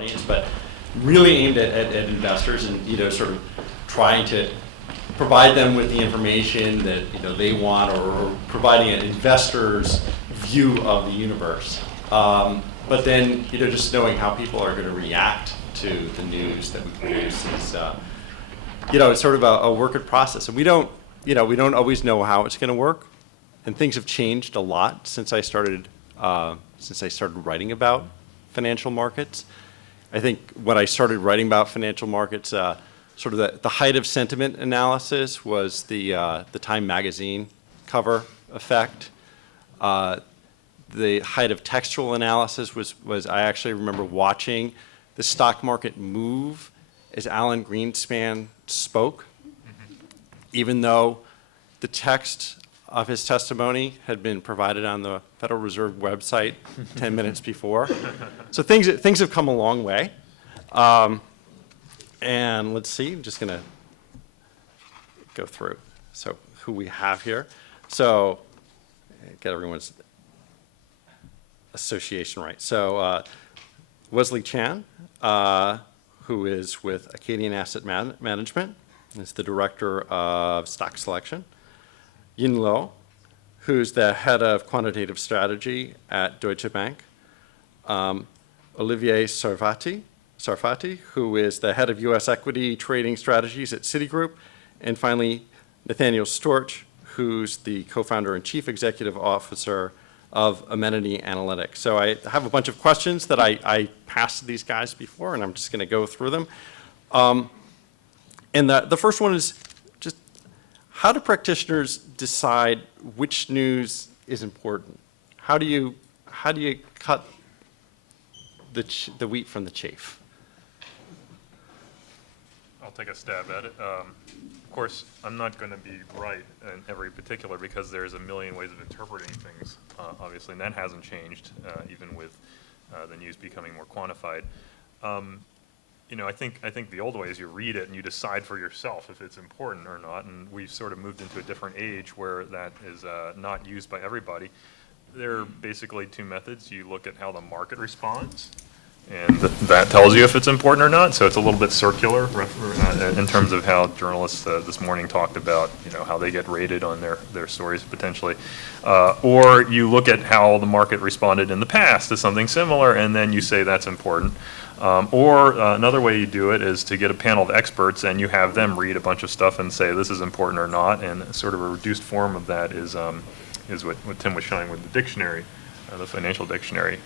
audience, but really aimed at investors and sort of trying to provide them with the information that they want, or providing an investor's view of the universe. But then just knowing how people are going to react to the news that we produce is it's sort of a work in process, and we don't always know how it's going to work, and things have changed a lot since I started writing about financial markets. I think when I started writing about financial markets, sort of the height of sentiment analysis was the Time magazine cover effect. The height of textual analysis was I actually remember watching the stock market move as Alan Greenspan spoke, even though the text of his testimony had been provided on the Federal Reserve website 10 minutes before. So things have come a long way. And let's see, I'm just going to go through. So who we have here. So get everyone's association right. So Wesley Chan, who is with Acadian Asset Management, is the director of stock selection. Yin Lo, who's the head of quantitative strategy at Deutsche Bank. Olivier Sarfati, who is the head of U.S. equity trading strategies at Citigroup. And finally, Nathaniel Storch, who's the co-founder and chief executive officer of Amenity Analytics. So I have a bunch of questions that I passed these guys before, and I'm just going to go through them. And the first one is just, how do practitioners decide which news is important? How do you cut the wheat from the chaff? I'll take a stab at it. Of course, I'm not going to be right in every particular, because there's a million ways of interpreting things, obviously, and that hasn't changed, even with the news becoming more quantified. I think the old way is you read it and you decide for yourself if it's important or not, and we've sort of moved into a different age where that is not used by everybody. There are basically two methods. You look at how the market responds, and that tells you if it's important or not. So it's a little bit circular in terms of how journalists this morning talked about how they get rated on their stories potentially. Or you look at how the market responded in the past to something similar, and then you say that's important. Or another way you do it is to get a panel of experts and you have them read a bunch of stuff and say this is important or not, and sort of a reduced form of that is what Tim was showing with the dictionary, the financial dictionary.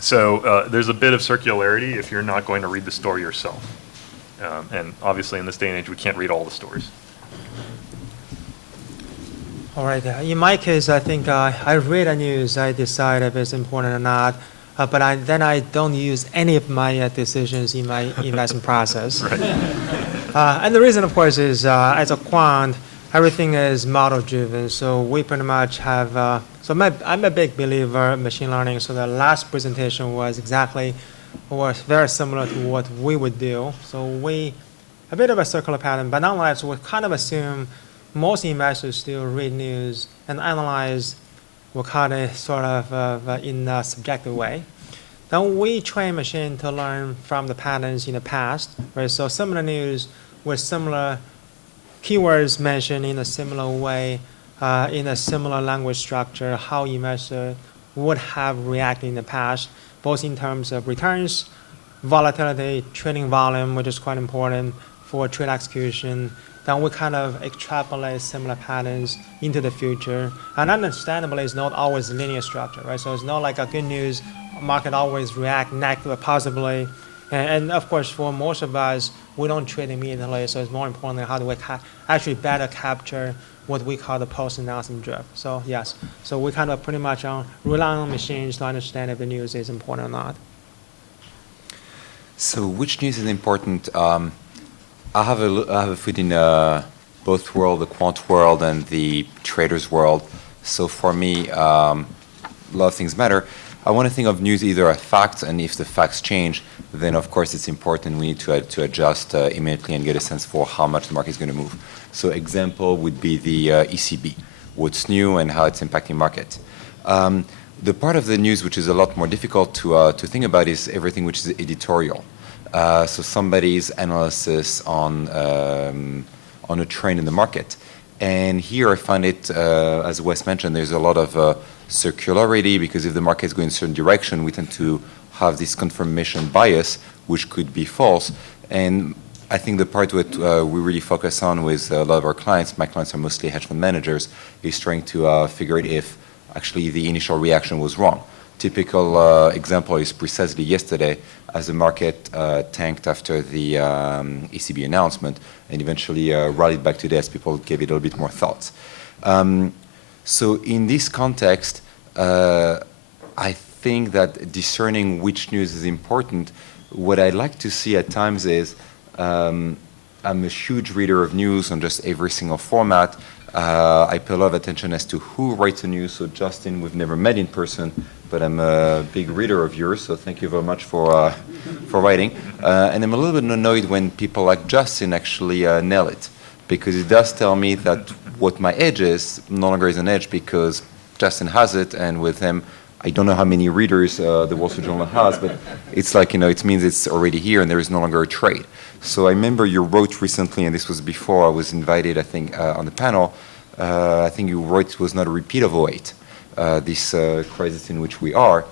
So there's a bit of circularity if you're not going to read the story yourself. And obviously in this day and age we can't read all the stories. All right, in my case, I think I read the news, I decide if it's important or not. But then I don't use any of my decisions in my investment process. Right. And the reason, of course, is as a quant, everything is model-driven. So we pretty much have, I'm a big believer in machine learning. So the last presentation was very similar to what we would do. So a bit of a circular pattern, but nonetheless, we kind of assume most investors still read news and analyze we call it sort of in a subjective way. Then we train machine to learn from the patterns in the past, right? So similar news with similar keywords mentioned in a similar way, in a similar language structure, how investor would have reacted in the past, both in terms of returns, volatility, trading volume, which is quite important for trade execution. Then we kind of extrapolate similar patterns into the future. And understandably, it's not always linear structure, right? So it's not like a good news market always react negatively or positively. And of course, for most of us, we don't trade immediately. So it's more important how do we actually better capture what we call the post-announcement drift. So yes, so we kind of pretty much rely on machines to understand if the news is important or not. So which news is important? I have a foot in both world, the quant world and the traders world. So for me, a lot of things matter. I want to think of news either as facts, and if the facts change, then of course it's important. We need to adjust immediately and get a sense for how much the market is going to move. So example would be the ECB, what's new and how it's impacting market. The part of the news which is a lot more difficult to think about is everything which is editorial. So somebody's analysis on a trend in the market. And here I find it, as Wes mentioned, there's a lot of circularity, because if the market is going in a certain direction, we tend to have this confirmation bias, which could be false. And I think the part that we really focus on with a lot of our clients, my clients are mostly hedge fund managers, is trying to figure out if actually the initial reaction was wrong. Typical example is precisely yesterday, as the market tanked after the ECB announcement and eventually rallied back today as people gave it a little bit more thought. So in this context, I think that discerning which news is important, what I'd like to see at times is, I'm a huge reader of news on just every single format. I pay a lot of attention as to who writes the news. So Justin, we've never met in person, but I'm a big reader of yours, so thank you very much for writing. And I'm a little bit annoyed when people like Justin actually nail it, because it does tell me that what my edge is no longer is an edge because Justin has it, and with him, I don't know how many readers the Wall Street Journal has, but it's like, it means it's already here and there is no longer a trade. So I remember you wrote recently, and this was before I was invited, I think, on the panel, I think you wrote it was not a repeat of 08, this crisis in which we are.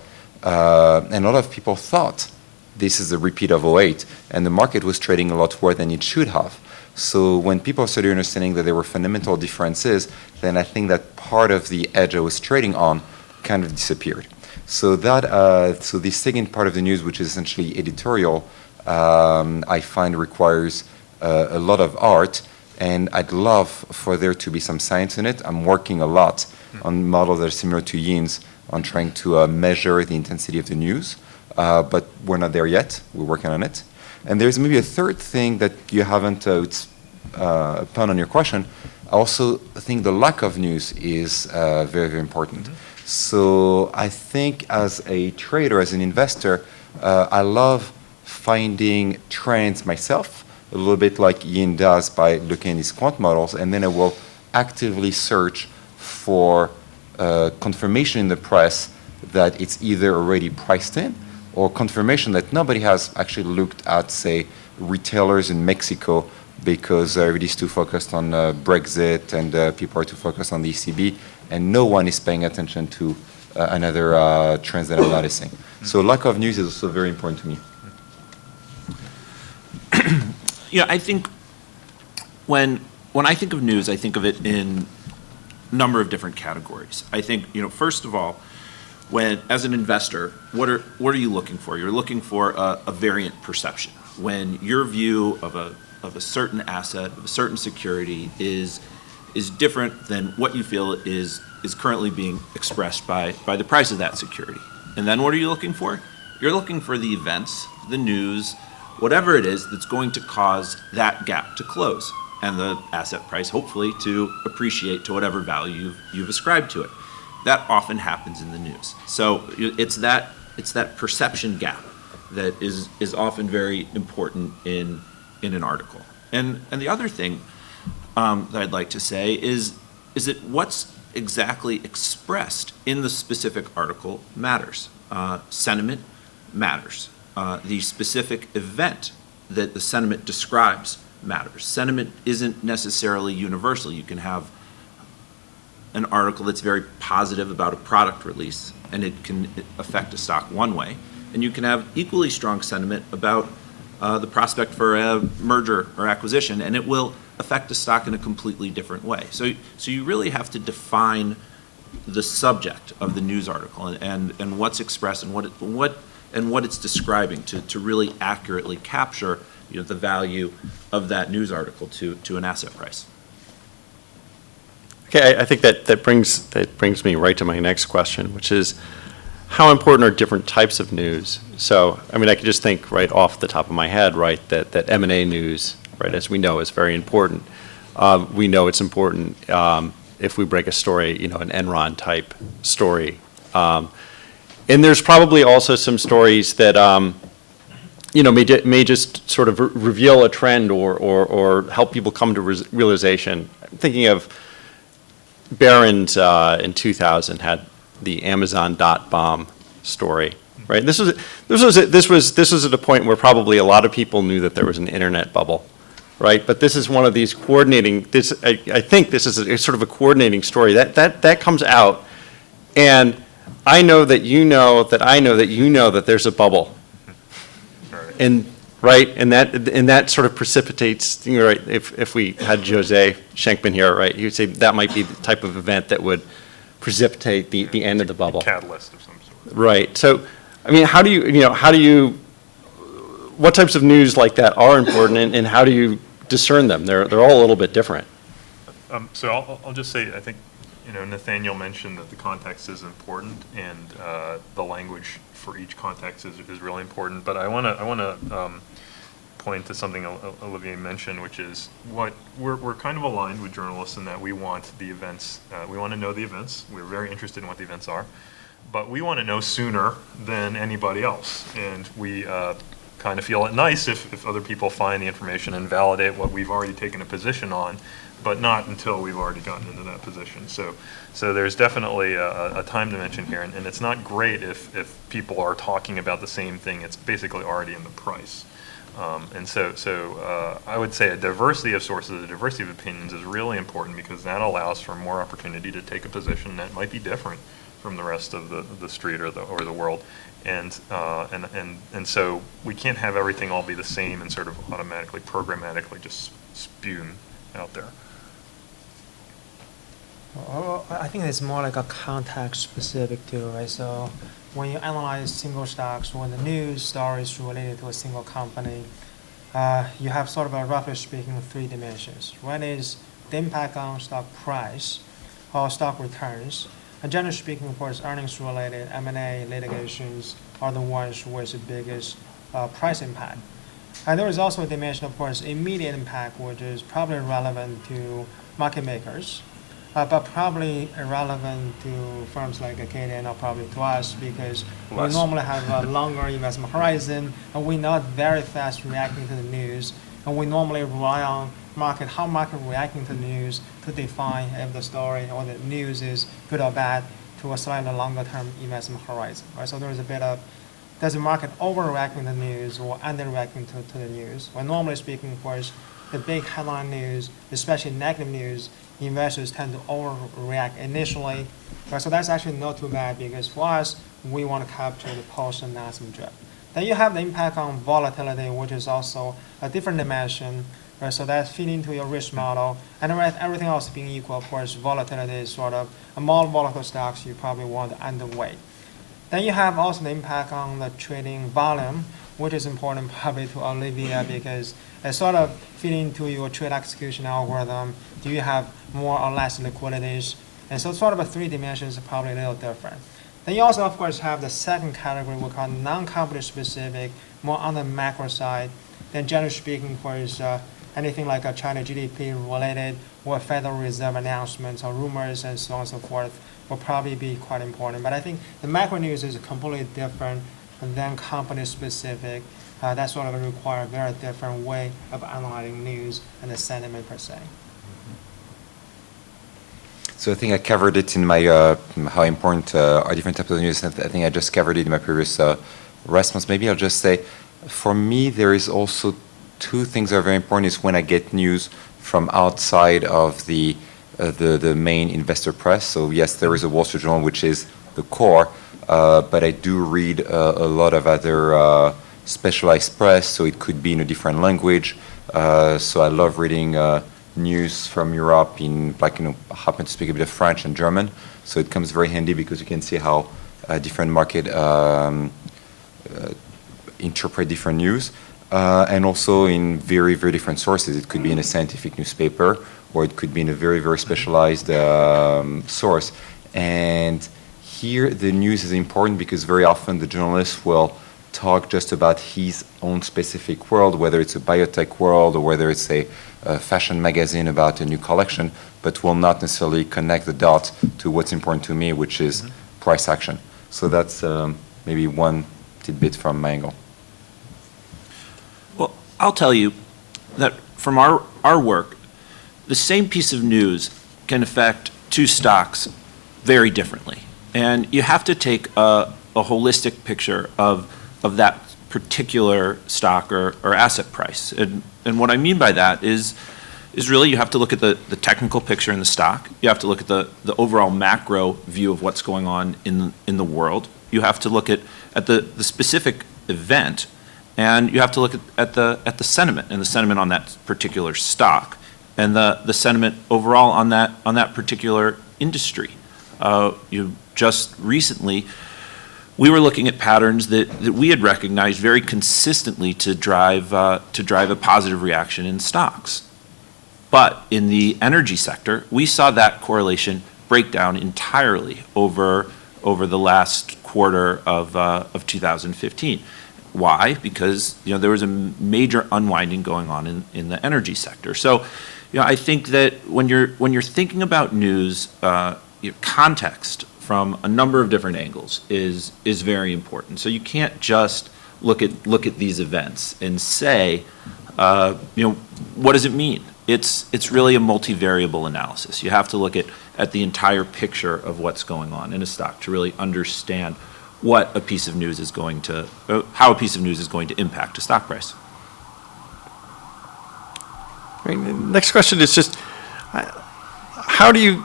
And a lot of people thought this is a repeat of 08, and the market was trading a lot worse than it should have. So when people started understanding that there were fundamental differences, then I think that part of the edge I was trading on kind of disappeared. So that, so this second part of the news, which is essentially editorial, I find requires a lot of art, and I'd love for there to be some science in it. I'm working a lot on models that are similar to Yin's on trying to measure the intensity of the news, but we're not there yet. We're working on it. And there's maybe a third thing that you haven't, it's a pun on your question. I also think the lack of news is very, very important. So I think as a trader, as an investor, I love finding trends myself, a little bit like Yin does by looking at his quant models, and then I will actively search for confirmation in the press that it's either already priced in or confirmation that nobody has actually looked at, say, retailers in Mexico because everybody's too focused on Brexit and people are too focused on the ECB, and no one is paying attention to another trends that I'm noticing. So lack of news is also very important to me. I think when I think of news, I think of it in a number of different categories. I think, first of all, when as an investor, what are you looking for? You're looking for a variant perception. When your view of a certain asset, of a certain security is different than what you feel is currently being expressed by the price of that security. And then what are you looking for? You're looking for the events, the news, whatever it is that's going to cause that gap to close and the asset price hopefully to appreciate to whatever value you've ascribed to it. That often happens in the news. So it's that perception gap that is often very important in an article. And the other thing that I'd like to say is that what's exactly expressed in the specific article matters. Sentiment matters. The specific event that the sentiment describes matters. Sentiment isn't necessarily universal. You can have an article that's very positive about a product release, and it can affect a stock one way. And you can have equally strong sentiment about the prospect for a merger or acquisition, and it will affect a stock in a completely different way. So you really have to define the subject of the news article and what's expressed and what it's describing to really accurately capture the value of that news article to an asset price. Okay, I think that brings me right to my next question, which is how important are different types of news? So, I mean, I could just think right off the top of my head, right, that M&A news, right, as we know, is very important. We know it's important if we break a story, an Enron type story. And there's probably also some stories that, may just sort of reveal a trend or help people come to realization. I'm thinking of Barron's in 2000 had the Amazon dot bomb story, right? This was at a point where probably a lot of people knew that there was an internet bubble, right? But this is one of these coordinating. I think this is a sort of a coordinating story that comes out, and I know that you know that I know that you know that there's a bubble, and right, and that sort of precipitates. Right, if we had Jose Schenkman here, right, he would say that might be the type of event that would precipitate the end of the bubble. Catalyst of some sort. Right. So, I mean, how do you, what types of news like that are important, and how do you discern them? They're all a little bit different. So I'll just say, I think, Nathaniel mentioned that the context is important, and the language for each context is really important. But I want to point to something Olivier mentioned, which is what we're kind of aligned with journalists in that we want the events, we want to know the events. We're very interested in what the events are, but we want to know sooner than anybody else. And we kind of feel it nice if other people find the information and validate what we've already taken a position on, but not until we've already gotten into that position. So there's definitely a time dimension here, and it's not great if people are talking about the same thing. It's basically already in the price. And so I would say a diversity of sources, a diversity of opinions is really important, because that allows for more opportunity to take a position that might be different from the rest of the street or the world. And so we can't have everything all be the same and sort of automatically, programmatically just spewed out there. I think it's more like a context specific too, right? So when you analyze single stocks, when the news story is related to a single company, you have sort of a, roughly speaking, 3 dimensions. One is the impact on stock price or stock returns. And generally speaking, of course, earnings related M&A litigations are the ones with the biggest price impact. And there is also a dimension, of course, immediate impact, which is probably relevant to market makers, but probably irrelevant to firms like Acadian or probably to us, because we normally have a longer investment horizon, and we're not very fast reacting to the news, and we normally rely on how market reacting to the news to define if the story or the news is good or bad to a slightly longer term investment horizon. Right? So there's a bit of, does the market overreacting to the news or underreacting to the news? Well, normally speaking, of course, the big headline news, especially negative news, investors tend to overreact initially. Right? So that's actually not too bad, because for us, we want to capture the post-announcement drift. Then you have the impact on volatility, which is also a different dimension. Right? So that's feeding into your risk model. And everything else being equal, of course, volatility is sort of a more volatile stocks you probably want to underweight. Then you have also the impact on the trading volume, which is important probably to Olivier, because it's sort of feeding into your trade execution algorithm. Do you have more or less liquidities? And so sort of a 3 dimensions are probably a little different. Then you also, of course, have the second category we call non-company specific, more on the macro side. Then generally speaking, of course, anything like a China GDP related or Federal Reserve announcements or rumors and so on and so forth will probably be quite important. But I think the macro news is completely different than company specific. That sort of require a very different way of analyzing news and the sentiment per se. So I think I covered it in my how important are different types of news. I think I just covered it in my previous response. Maybe I'll just say, for me, there is also 2 things that are very important. Is when I get news from outside of the main investor press. So yes, there is a Wall Street Journal, which is the core, but I do read a lot of other specialized press. So it could be in a different language. So I love reading news from Europe in, like, I happen to speak a bit of French and German. So it comes very handy, because you can see how different market interpret different news. And also in very, very different sources. It could be in a scientific newspaper, or it could be in a very, very specialized source. And here the news is important, because very often the journalist will talk just about his own specific world, whether it's a biotech world or whether it's a fashion magazine about a new collection, but will not necessarily connect the dots to what's important to me, which is price action. So that's maybe one tidbit from my angle. Well, I'll tell you that from our work, the same piece of news can affect 2 stocks very differently. And you have to take a holistic picture of that particular stock or asset price. And what I mean by that is really you have to look at the technical picture in the stock. You have to look at the overall macro view of what's going on in the world. You have to look at the specific event, and you have to look at the sentiment and the sentiment on that particular stock, and the sentiment overall on that particular industry. Just recently, we were looking at patterns that we had recognized very consistently to drive a positive reaction in stocks. But in the energy sector, we saw that correlation break down entirely over the last quarter of 2015. Why? Because there was a major unwinding going on in the energy sector. So, I think that when you're thinking about news, context from a number of different angles is very important. So you can't just look at these events and say, what does it mean? It's really a multivariable analysis. You have to look at the entire picture of what's going on in a stock to really understand what a piece of news is going to, how a piece of news is going to impact a stock price. Right, next question is just, how do you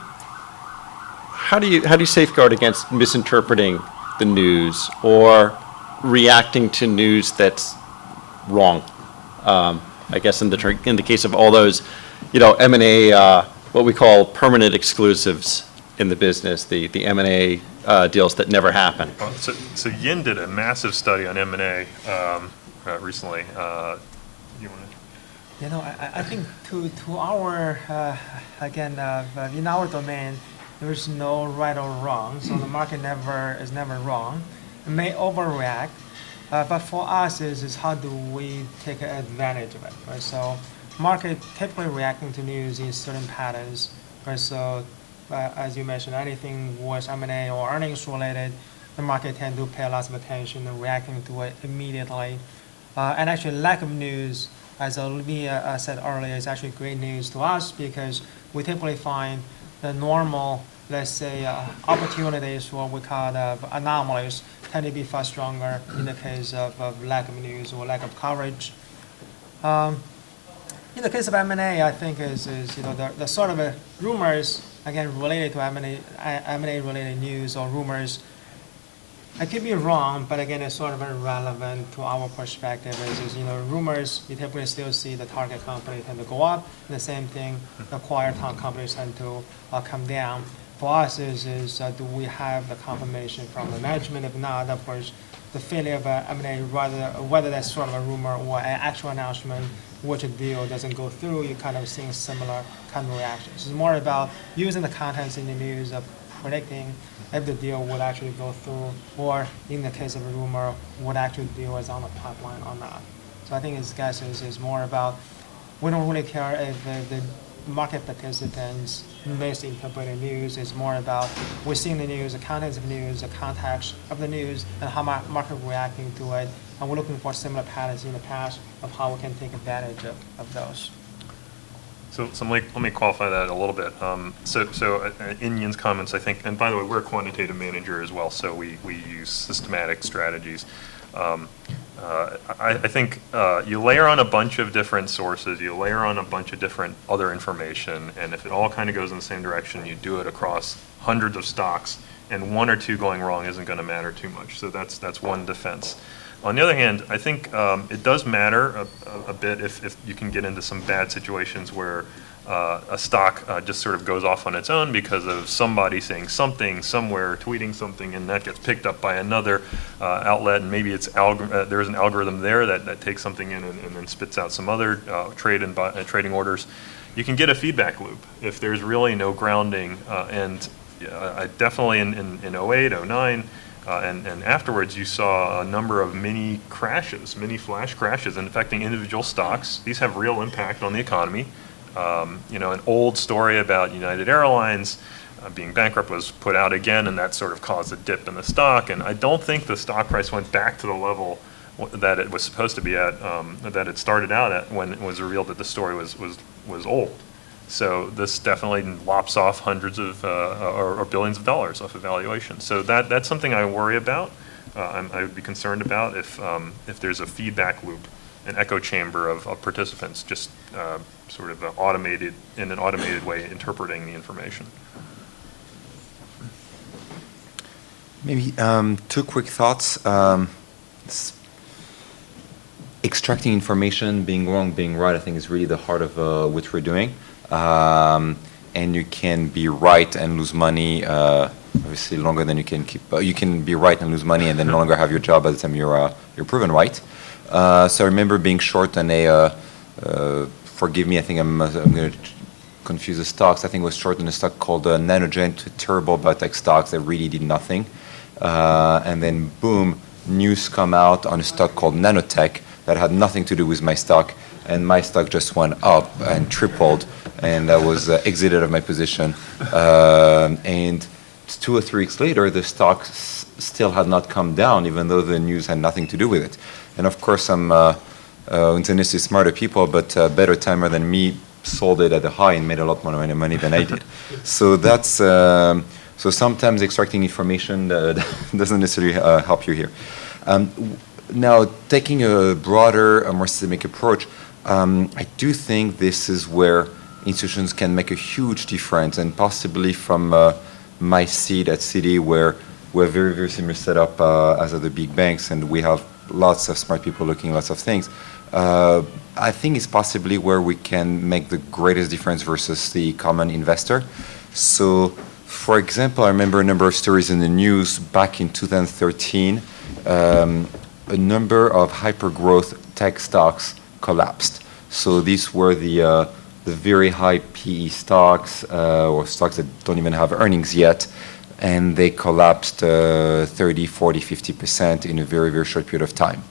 safeguard against misinterpreting the news or reacting to news that's wrong? I guess in the case of all those, M&A, what we call permanent exclusives in the business, the M&A deals that never happen. So Yin did a massive study on M&A recently. You want to? I think to our again in our domain, there is no right or wrong. So the market is never wrong. It may overreact, but for us is how do we take advantage of it, right? So market typically reacting to news in certain patterns, right? So as you mentioned, anything was M&A or earnings related, the market tend to pay a lot of attention and reacting to it immediately. And actually lack of news, as Olivier said earlier, is actually great news to us because we typically find the normal, let's say, opportunities, what we call anomalies, tend to be far stronger in the case of lack of news or lack of coverage. In the case of M&A, I think is the sort of rumors, again, related to M&A related news or rumors. I could be wrong, but again, it's sort of irrelevant to our perspective. Rumors, you typically still see the target company tend to go up. And the same thing, the acquired companies tend to come down. For us, do we have the confirmation from the management? If not, of course, the failure of M&A, whether that's sort of a rumor or an actual announcement, which a deal doesn't go through, you're kind of seeing similar kind of reactions. It's more about using the contents in the news of predicting if the deal would actually go through, or in the case of a rumor, what actual deal is on the pipeline or not. So I think is more about, we don't really care if the market participants misinterpret the news. It's more about we're seeing the news, the contents of news, the context of the news, and how market reacting to it. And we're looking for similar patterns in the past of how we can take advantage of those. So let me qualify that a little bit. So in Yin's comments, I think, and by the way, we're a quantitative manager as well, so we use systematic strategies. I think you layer on a bunch of different sources, you layer on a bunch of different other information, and if it all kind of goes in the same direction, you do it across hundreds of stocks, and one or two going wrong isn't going to matter too much. So that's one defense. On the other hand, I think it does matter a bit if you can get into some bad situations where a stock just sort of goes off on its own because of somebody saying something somewhere, tweeting something, and that gets picked up by another outlet, and maybe there's an algorithm there that takes something in and then spits out some other trading orders. You can get a feedback loop if there's really no grounding, and I definitely in 08, 09, and afterwards, you saw a number of mini flash crashes, and affecting individual stocks. These have real impact on the economy. An old story about United Airlines being bankrupt was put out again, and that sort of caused a dip in the stock. And I don't think the stock price went back to the level that it was supposed to be at, that it started out at when it was revealed that the story was old. So this definitely lops off hundreds of or billions of dollars off of valuation. So that's something I worry about. I would be concerned about if there's a feedback loop, an echo chamber of participants just sort of in an automated way interpreting the information. Maybe two quick thoughts. Extracting information, being wrong, being right, I think is really the heart of what we're doing. And you can be right and lose money, obviously longer than you can keep. You can be right and lose money and then no longer have your job by the time you're proven right. So I remember being short on forgive me, I think I'm going to confuse the stocks. I think it was short on a stock called Nanogen, terrible biotech stocks that really did nothing. And then boom, news come out on a stock called Nanotech that had nothing to do with my stock, and my stock just went up and tripled, and I was exited of my position. And 2 or 3 weeks later, the stock still had not come down, even though the news had nothing to do with it. And of course, I'm infinitely smarter people, but a better timer than me sold it at a high and made a lot more money than I did. So that's so sometimes extracting information doesn't necessarily help you here. Now, taking a broader, a more systemic approach, I do think this is where institutions can make a huge difference, and possibly from my seat at Citi, where we're very, very similar setup as other big banks, and we have lots of smart people looking at lots of things. I think it's possibly where we can make the greatest difference versus the common investor. So, for example, I remember a number of stories in the news back in 2013. A number of hyper-growth tech stocks collapsed. So these were the very high PE stocks or stocks that don't even have earnings yet, and they collapsed 30, 40, 50% in a very, very short period of time.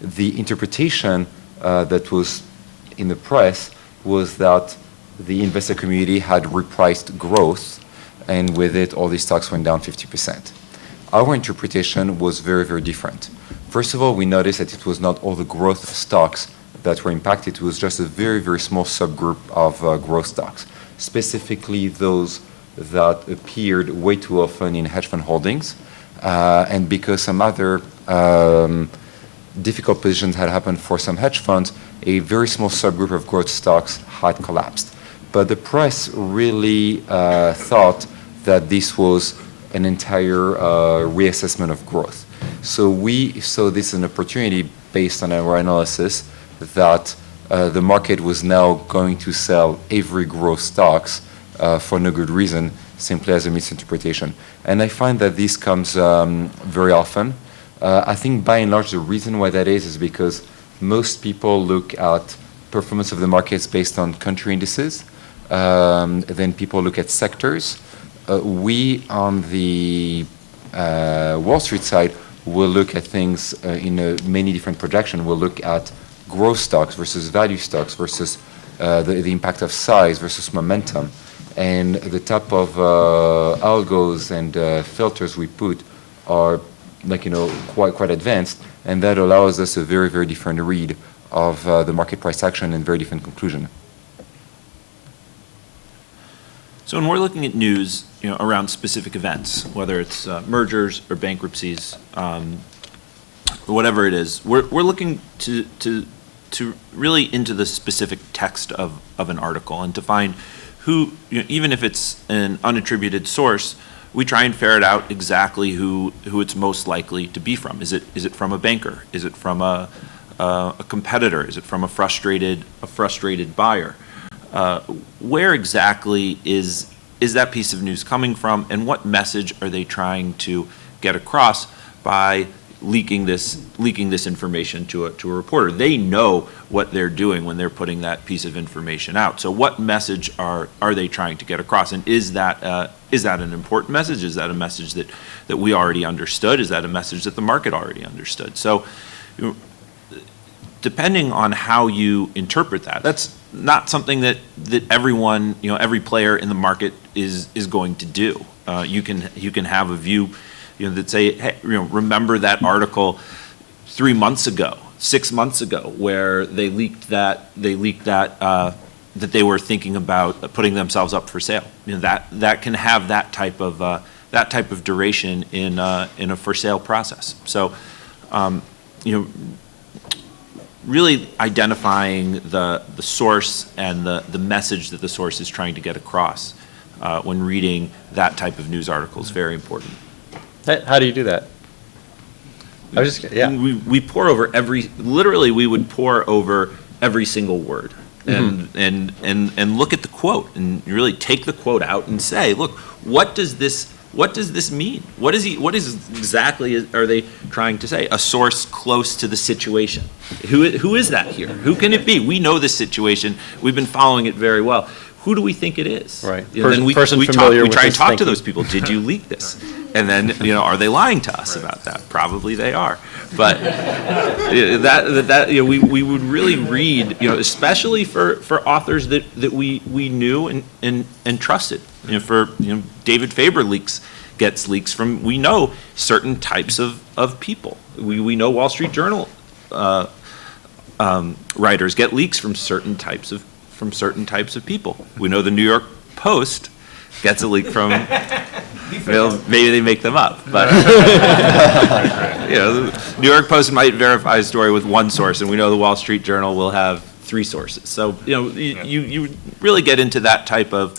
The interpretation that was in the press was that the investor community had repriced growth, and with it, all these stocks went down 50%. Our interpretation was very, very different. First of all, we noticed that it was not all the growth stocks that were impacted. It was just a very, very small subgroup of growth stocks, specifically those that appeared way too often in hedge fund holdings. And because some other difficult positions had happened for some hedge funds, a very small subgroup of growth stocks had collapsed. But the press really thought that this was an entire reassessment of growth. So we saw this as an opportunity based on our analysis that the market was now going to sell every growth stocks for no good reason, simply as a misinterpretation. And I find that this comes very often. I think by and large the reason why that is because most people look at performance of the markets based on country indices. Then people look at sectors. We on the Wall Street side will look at things in many different projections. We'll look at growth stocks versus value stocks versus the impact of size versus momentum. And the type of algos and filters we put are quite advanced, and that allows us a very, very different read of the market price action and very different conclusion. So when we're looking at news, around specific events, whether it's mergers or bankruptcies, or whatever it is, we're looking to really into the specific text of an article and to find who, even if it's an unattributed source, we try and ferret out exactly who it's most likely to be from. Is it from a banker? Is it from a competitor? Is it from a frustrated buyer? Where exactly is that piece of news coming from, and what message are they trying to get across by leaking this information to a reporter? They know what they're doing when they're putting that piece of information out. So what message are they trying to get across, and is that an important message? Is that a message that we already understood? Is that a message that the market already understood? So depending on how you interpret that, that's not something that everyone, every player in the market is going to do. You can have a view, that say, hey, remember that article 3 months ago, 6 months ago, where they leaked that that they were thinking about putting themselves up for sale. That can have that type of duration in a for sale process. So, really identifying the source and the message that the source is trying to get across when reading that type of news article is very important. How do you do that? I was just, yeah. We pour over literally we would pour over every single word and look at the quote and really take the quote out and say, look, what does this mean? What is exactly are they trying to say? A source close to the situation. Who is that here? Who can it be? We know this situation. We've been following it very well. Who do we think it is? Right. Then we familiar with we try and this talk to thinking. those people. Did you leak this? And then, are they lying to us about that? Probably they are. But we would really read, especially for authors that we knew and trusted. David Faber gets leaks from, we know, certain types of people. We know Wall Street Journal writers get leaks from certain types of people. We know the New York Post gets a leak from, maybe they make them up, but the New York Post might verify a story with one source, and we know the Wall Street Journal will have 3 sources. So you really get into that type of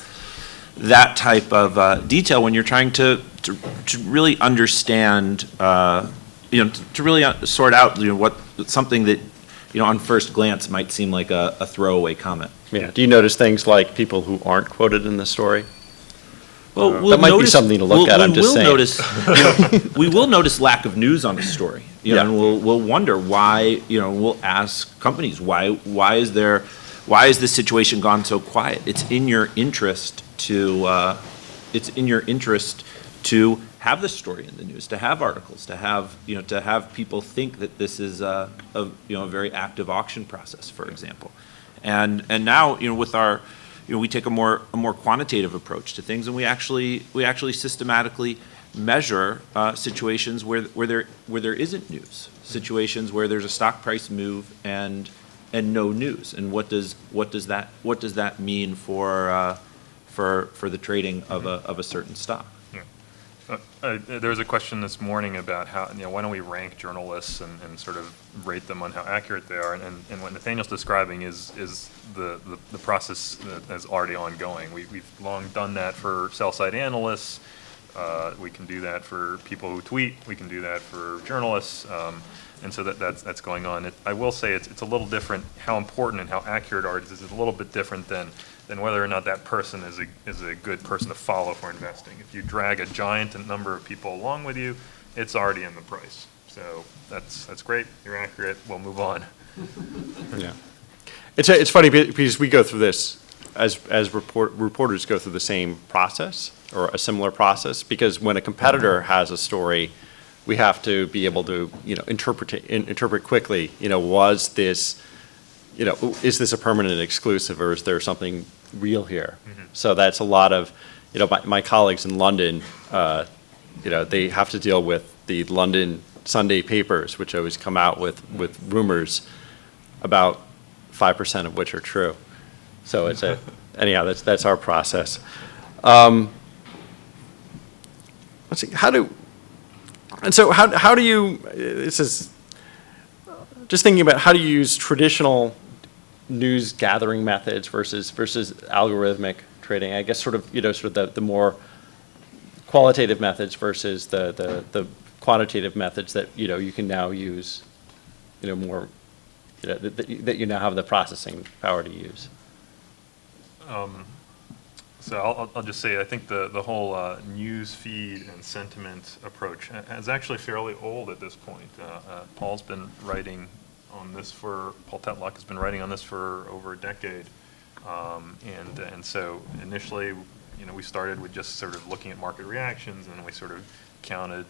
detail when you're trying to really understand, to really sort out what something that on first glance might seem like a throwaway comment. Yeah. Do you notice things like people who aren't quoted in the story? Well, that might be something to look at. I'm just saying. We will notice lack of news on a story. Yeah. And we'll wonder why. We'll ask companies why is this situation gone so quiet? It's in your interest to have this story in the news, to have articles, to have people think that this is a very active auction process, for example. And now with our we take a more quantitative approach to things, and we actually systematically measure situations where there isn't news, situations where there's a stock price move and no news, and what does that mean for the trading of a certain stock. There was a question this morning about how, why don't we rank journalists and sort of rate them on how accurate they are, and what Nathaniel's describing is the process that is already ongoing. We've long done that for sell-side analysts. We can do that for people who tweet. We can do that for journalists, and so that's going on. I will say it's a little different. How important and how accurate art is a little bit different than whether or not that person is a good person to follow for investing. If you drag a giant number of people along with you, it's already in the price. So that's great. You're accurate. We'll move on. Yeah, it's funny because we go through this as reporters go through the same process or a similar process, because when a competitor has a story, we have to be able to interpret quickly. Was this is this a permanent exclusive, or is there something real here? Mm-hmm. So that's a lot of, my colleagues in London, they have to deal with the London Sunday papers, which always come out with rumors, about 5% of which are true. So it's anyhow, that's our process. Let's see, how do you, this is just thinking about how do you use traditional news gathering methods versus algorithmic trading? I guess sort of the more qualitative methods versus the quantitative methods that you can now use, more that you now have the processing power to use. So I'll just say I think the whole news feed and sentiment approach is actually fairly old at this point. Paul's been writing on this Paul Tetlock has been writing on this for over a decade, and so initially, we started with just sort of looking at market reactions, and then we sort of counted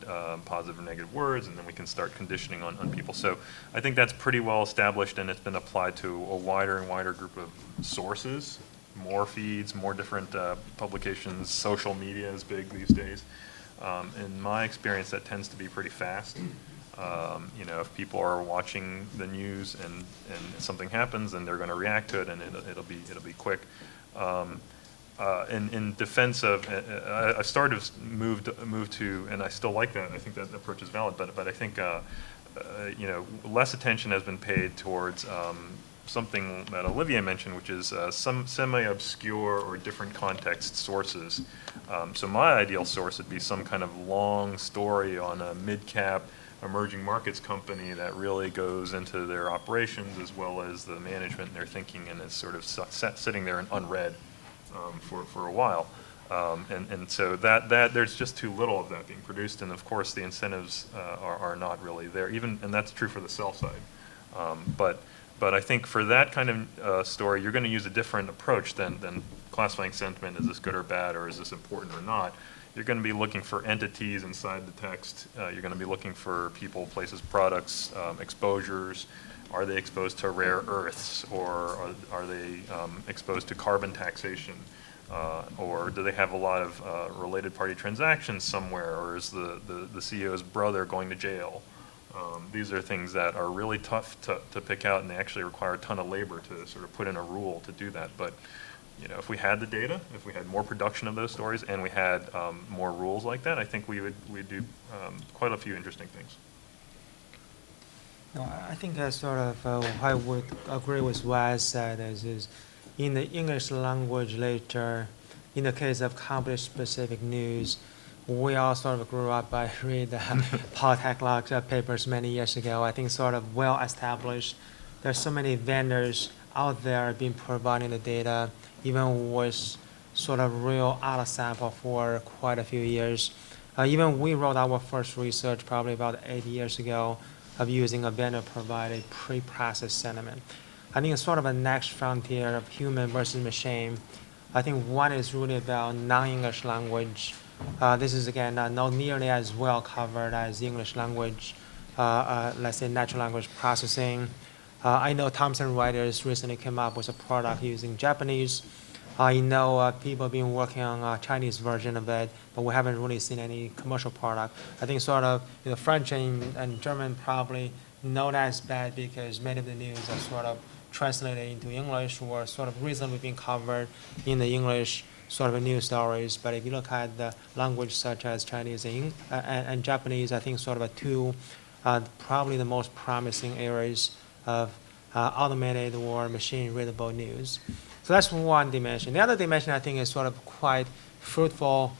positive and negative words, and then we can start conditioning on people. So I think that's pretty well established, and it's been applied to a wider and wider group of sources, more feeds, more different publications. Social media is big these days. In my experience, that tends to be pretty fast. If people are watching the news and something happens, then they're going to react to it, and it'll be quick. In defense of, I started to move to, and I still like that. I think that approach is valid, but I think less attention has been paid towards something that Olivier mentioned, which is some semi-obscure or different context sources. So my ideal source would be some kind of long story on a mid-cap emerging markets company that really goes into their operations as well as the management and their thinking, and is sort of sitting there and unread for a while. And so that there's just too little of that being produced, and of course the incentives are not really there, and that's true for the sell side. But I think for that kind of story, you're going to use a different approach than classifying sentiment. Is this good or bad, or is this important or not? You're going to be looking for entities inside the text. You're going to be looking for people, places, products, exposures. Are they exposed to rare earths, or are they exposed to carbon taxation? Or do they have a lot of related party transactions somewhere, or is the CEO's brother going to jail? These are things that are really tough to pick out, and they actually require a ton of labor to sort of put in a rule to do that. But if we had the data, if we had more production of those stories, and we had more rules like that, I think we'd do quite a few interesting things. No, I think I would agree with what I said is in the English language literature, in the case of company-specific news, we all sort of grew up by read Paul Tetlock's papers many years ago. I think sort of well established. There's so many vendors out there being providing the data, even with sort of real out of sample for quite a few years. Even we wrote our first research probably about 8 years ago of using a vendor-provided pre-processed sentiment. I think it's sort of a next frontier of human versus machine. I think one is really about non-English language. This is, again, not nearly as well covered as English language, let's say natural language processing. I know Thomson Reuters recently came up with a product using Japanese. I know people have been working on a Chinese version of it, but we haven't really seen any commercial product. I think sort of French and German probably not as bad because many of the news are sort of translated into English or sort of reasonably being covered in the English sort of news stories. But if you look at the language such as Chinese and Japanese, I think sort of two probably the most promising areas of automated or machine readable news. So that's one dimension. The other dimension I think is sort of quite fruitful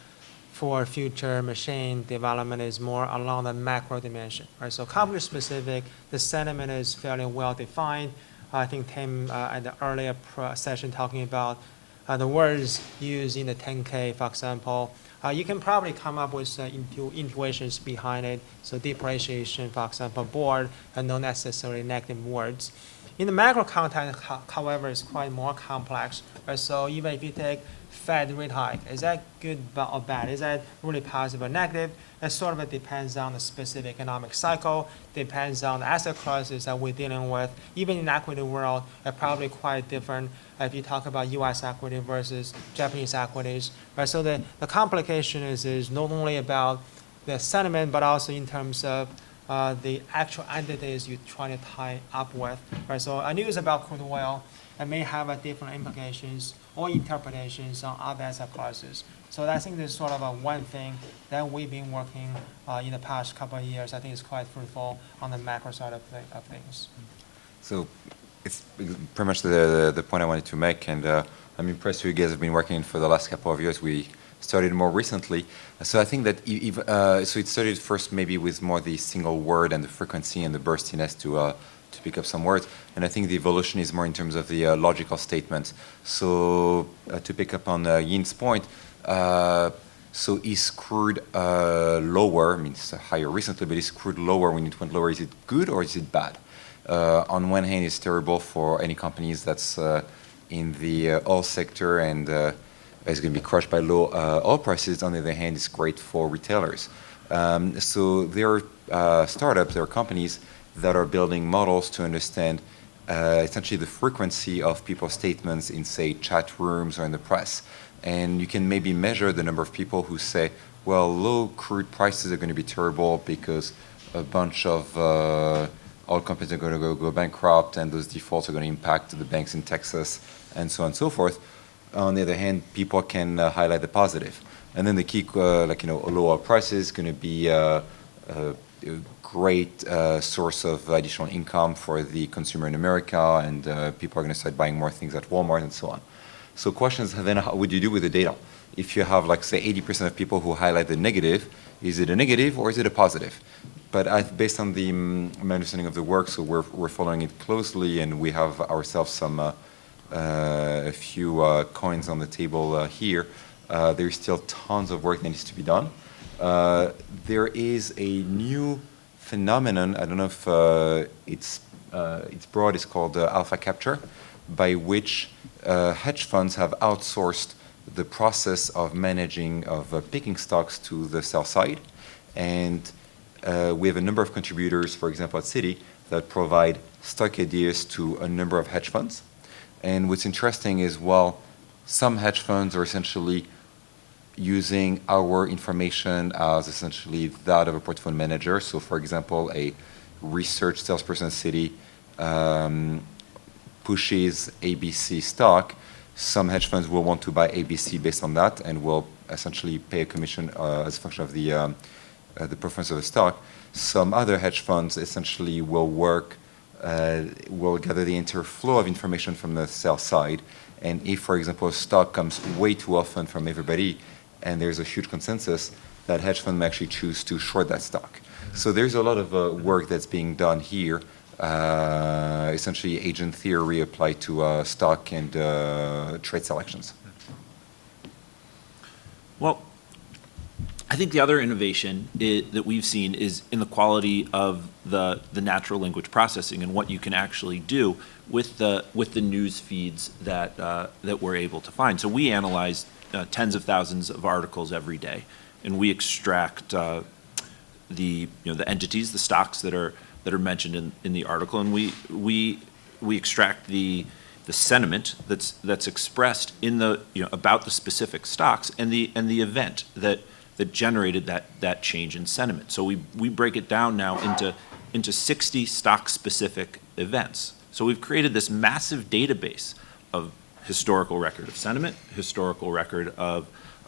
for future machine development is more along the macro dimension, right? So company specific, the sentiment is fairly well defined. I think Tim at the earlier session talking about the words used in the 10K, for example. You can probably come up with intuitions behind it. So depreciation, for example, board, and not necessarily negative words. In the macro context, however, it's quite more complex. Right? So even if you take Fed rate hike, is that good or bad? Is that really positive or negative? It sort of depends on the specific economic cycle, depends on the asset classes that we're dealing with. Even in the equity world, it's probably quite different if you talk about U.S. equity versus Japanese equities. Right? So the complication is not only about the sentiment, but also in terms of the actual entities you're trying to tie up with. Right? So a news about crude oil may have different implications or interpretations on other asset classes. So I think this is sort of one thing that we've been working in the past couple of years. I think it's quite fruitful on the macro side of things. So it's pretty much the point I wanted to make, and I'm impressed you guys have been working for the last couple of years. We started more recently. So I think that so it started first maybe with more the single word and the frequency and the burstiness to pick up some words. And I think the evolution is more in terms of the logical statements. So to pick up on Yin's point, so is crude lower, I mean it's higher recently, but is crude lower when it went lower? Is it good or is it bad? On one hand, it's terrible for any companies that's in the oil sector and is going to be crushed by low oil prices. On the other hand, it's great for retailers. So there are startups, there are companies that are building models to understand essentially the frequency of people's statements in, say, chat rooms or in the press. And you can maybe measure the number of people who say, well, low crude prices are going to be terrible because a bunch of all companies are going to go bankrupt, and those defaults are going to impact the banks in Texas, and so on and so forth. On the other hand, people can highlight the positive. And then the key, lower prices is going to be a great source of additional income for the consumer in America, and people are going to start buying more things at Walmart and so on. So questions, then how would you do with the data? If you have, like, say, 80% of people who highlight the negative, is it a negative or is it a positive? But based on my understanding of the work, so we're following it closely, and we have ourselves a few coins on the table here. There's still tons of work that needs to be done. There is a new phenomenon, I don't know if it's broad, it's called alpha capture, by which hedge funds have outsourced the process of picking stocks to the sell side. And we have a number of contributors, for example, at Citi, that provide stock ideas to a number of hedge funds. And what's interesting is, while some hedge funds are essentially using our information as essentially that of a portfolio manager. So, for example, a research salesperson at Citi pushes ABC stock. Some hedge funds will want to buy ABC based on that, and will essentially pay a commission as a function of the performance of the stock. Some other hedge funds essentially will gather the entire flow of information from the sell side. And if, for example, a stock comes way too often from everybody, and there's a huge consensus, that hedge fund may actually choose to short that stock. So there's a lot of work that's being done here, essentially agent theory applied to stock and trade selections. Well, I think the other innovation that we've seen is in the quality of the natural language processing and what you can actually do with the news feeds that we're able to find. So we analyze tens of thousands of articles every day, and we extract the entities, the stocks that are mentioned in the article, and we extract the sentiment that's expressed in about the specific stocks and the event that generated that change in sentiment. So we break it down now into 60 stock-specific events. So we've created this massive database of historical record of sentiment, historical record of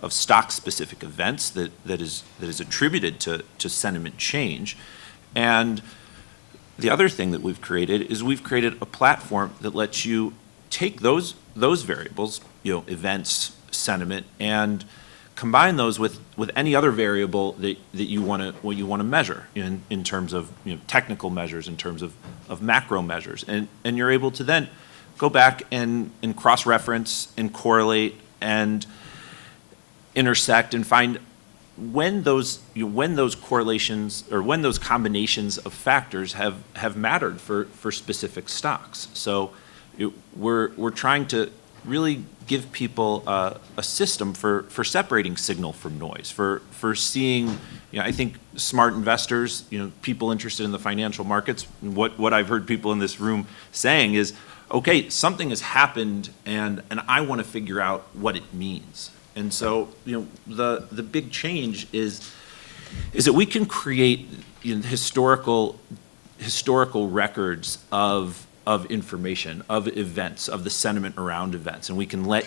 stock-specific events that is attributed to sentiment change. And the other thing that we've created is we've created a platform that lets you take those variables, events, sentiment, and combine those with any other variable that you want to measure in terms of technical measures, in terms of macro measures, and you're able to then go back and cross-reference and correlate and intersect and find when those correlations or when those combinations of factors have mattered for specific stocks. So we're trying to really give people a system for separating signal from noise, for seeing, I think smart investors, people interested in the financial markets, what I've heard people in this room saying is, okay, something has happened and I want to figure out what it means. And so, the big change is that we can create historical records of information, of events, of the sentiment around events, and we can let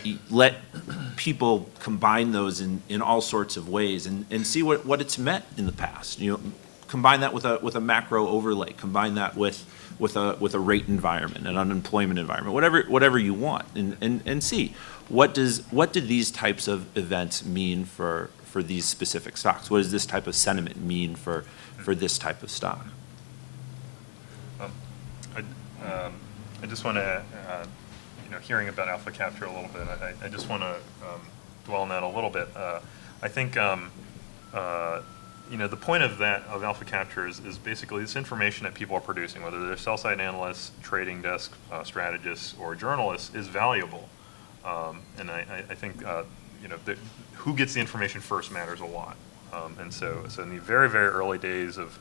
people combine those in all sorts of ways and see what it's meant in the past. Combine that with a macro overlay, combine that with a rate environment, an unemployment environment, whatever you want, and see what do these types of events mean for these specific stocks? What does this type of sentiment mean for this type of stock? I just want to, hearing about alpha capture a little bit, I just want to dwell on that a little bit. I think, the point of alpha capture is basically this information that people are producing, whether they're sell-side analysts, trading desk strategists, or journalists, is valuable. And I think, who gets the information first matters a lot. And so in the very, very early days of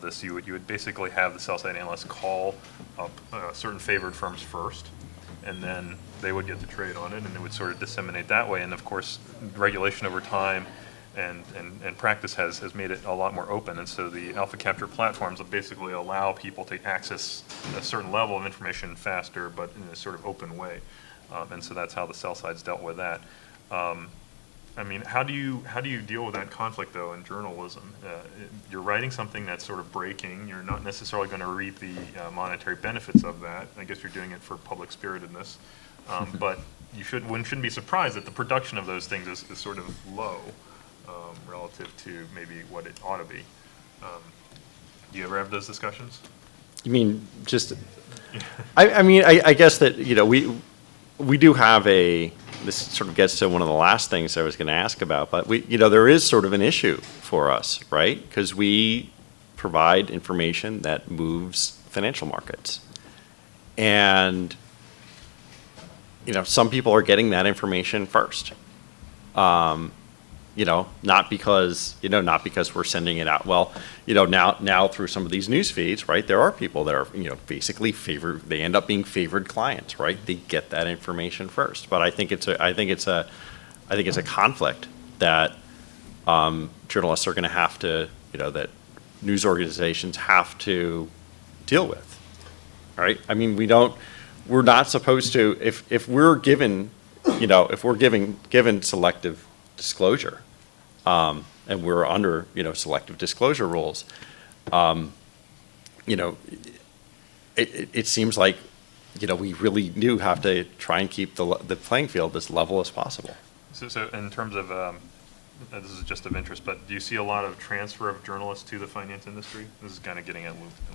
this, you would basically have the sell-side analysts call up certain favored firms first, and then they would get the trade on it, and it would sort of disseminate that way. And of course, regulation over time And practice has made it a lot more open. And so the alpha capture platforms will basically allow people to access a certain level of information faster, but in a sort of open way. And so that's how the sell side's dealt with that. I mean, how do you deal with that conflict, though, in journalism? You're writing something that's sort of breaking. You're not necessarily going to reap the monetary benefits of that. I guess you're doing it for public spiritedness. But you shouldn't be surprised that the production of those things is sort of low relative to maybe what it ought to be. Do you ever have those discussions? You mean just, I mean, I guess that, you know, we do have this sort of gets to one of the last things I was going to ask about, but you know, there is sort of an issue for us, right? Because we provide information that moves financial markets. And, you know, some people are getting that information first. You know, not because we're sending it out. Well, you know, now through some of these news feeds, right, there are people that are, you know, basically they end up being favored clients, right? They get that information first. But I think it's a conflict that journalists are going to have to, you know, that news organizations have to deal with, right? I mean, we're not supposed to, if we're given, you know, if we're given selective disclosure, and we're under, you know, selective disclosure rules, you know, it seems like, you know, we really do have to try and keep the playing field as level as possible. So in terms of, this is just of interest, but do you see a lot of transfer of journalists to the finance industry? This is kind of getting at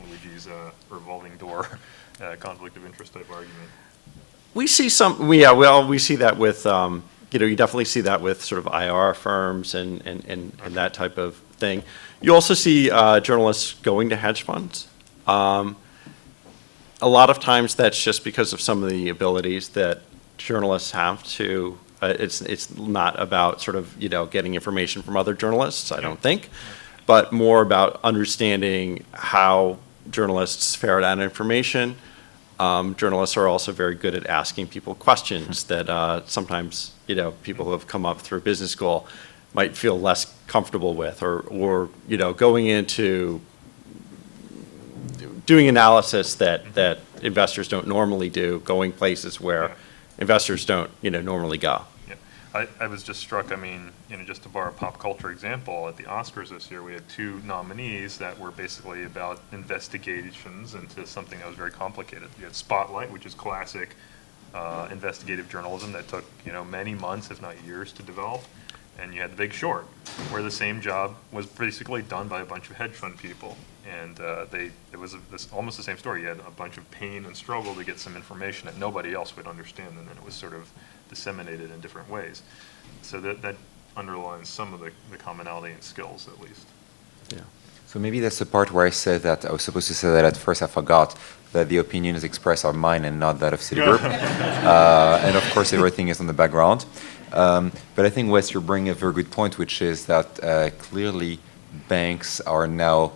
Luigi's revolving door conflict of interest type argument. We see we see that with, you know, you definitely see that with sort of IR firms and that type of thing. You also see journalists going to hedge funds. A lot of times that's just because of some of the abilities that journalists have to, it's not about sort of, you know, getting information from other journalists, I don't think, but more about understanding how journalists ferret out information. Journalists are also very good at asking people questions that sometimes, you know, people who have come up through business school might feel less comfortable with, or you know, going into doing analysis that investors don't normally do, going places where investors don't, you know, normally go. Yeah, I was just struck, I mean, you know, just to borrow a pop culture example, at the Oscars this year, we had 2 nominees that were basically about investigations into something that was very complicated. You had Spotlight, which is classic investigative journalism that took, you know, many months, if not years, to develop. And you had The Big Short, where the same job was basically done by a bunch of hedge fund people. And it was almost the same story. You had a bunch of pain and struggle to get some information that nobody else would understand, and then it was sort of disseminated in different ways. So that underlines some of the commonality in skills, at least. Yeah. So maybe that's the part where I said that I was supposed to say that at first. I forgot that the opinions expressed are mine and not that of Citigroup. And of course, everything is on the background. But I think, Wes, you're bringing a very good point, which is that clearly banks are now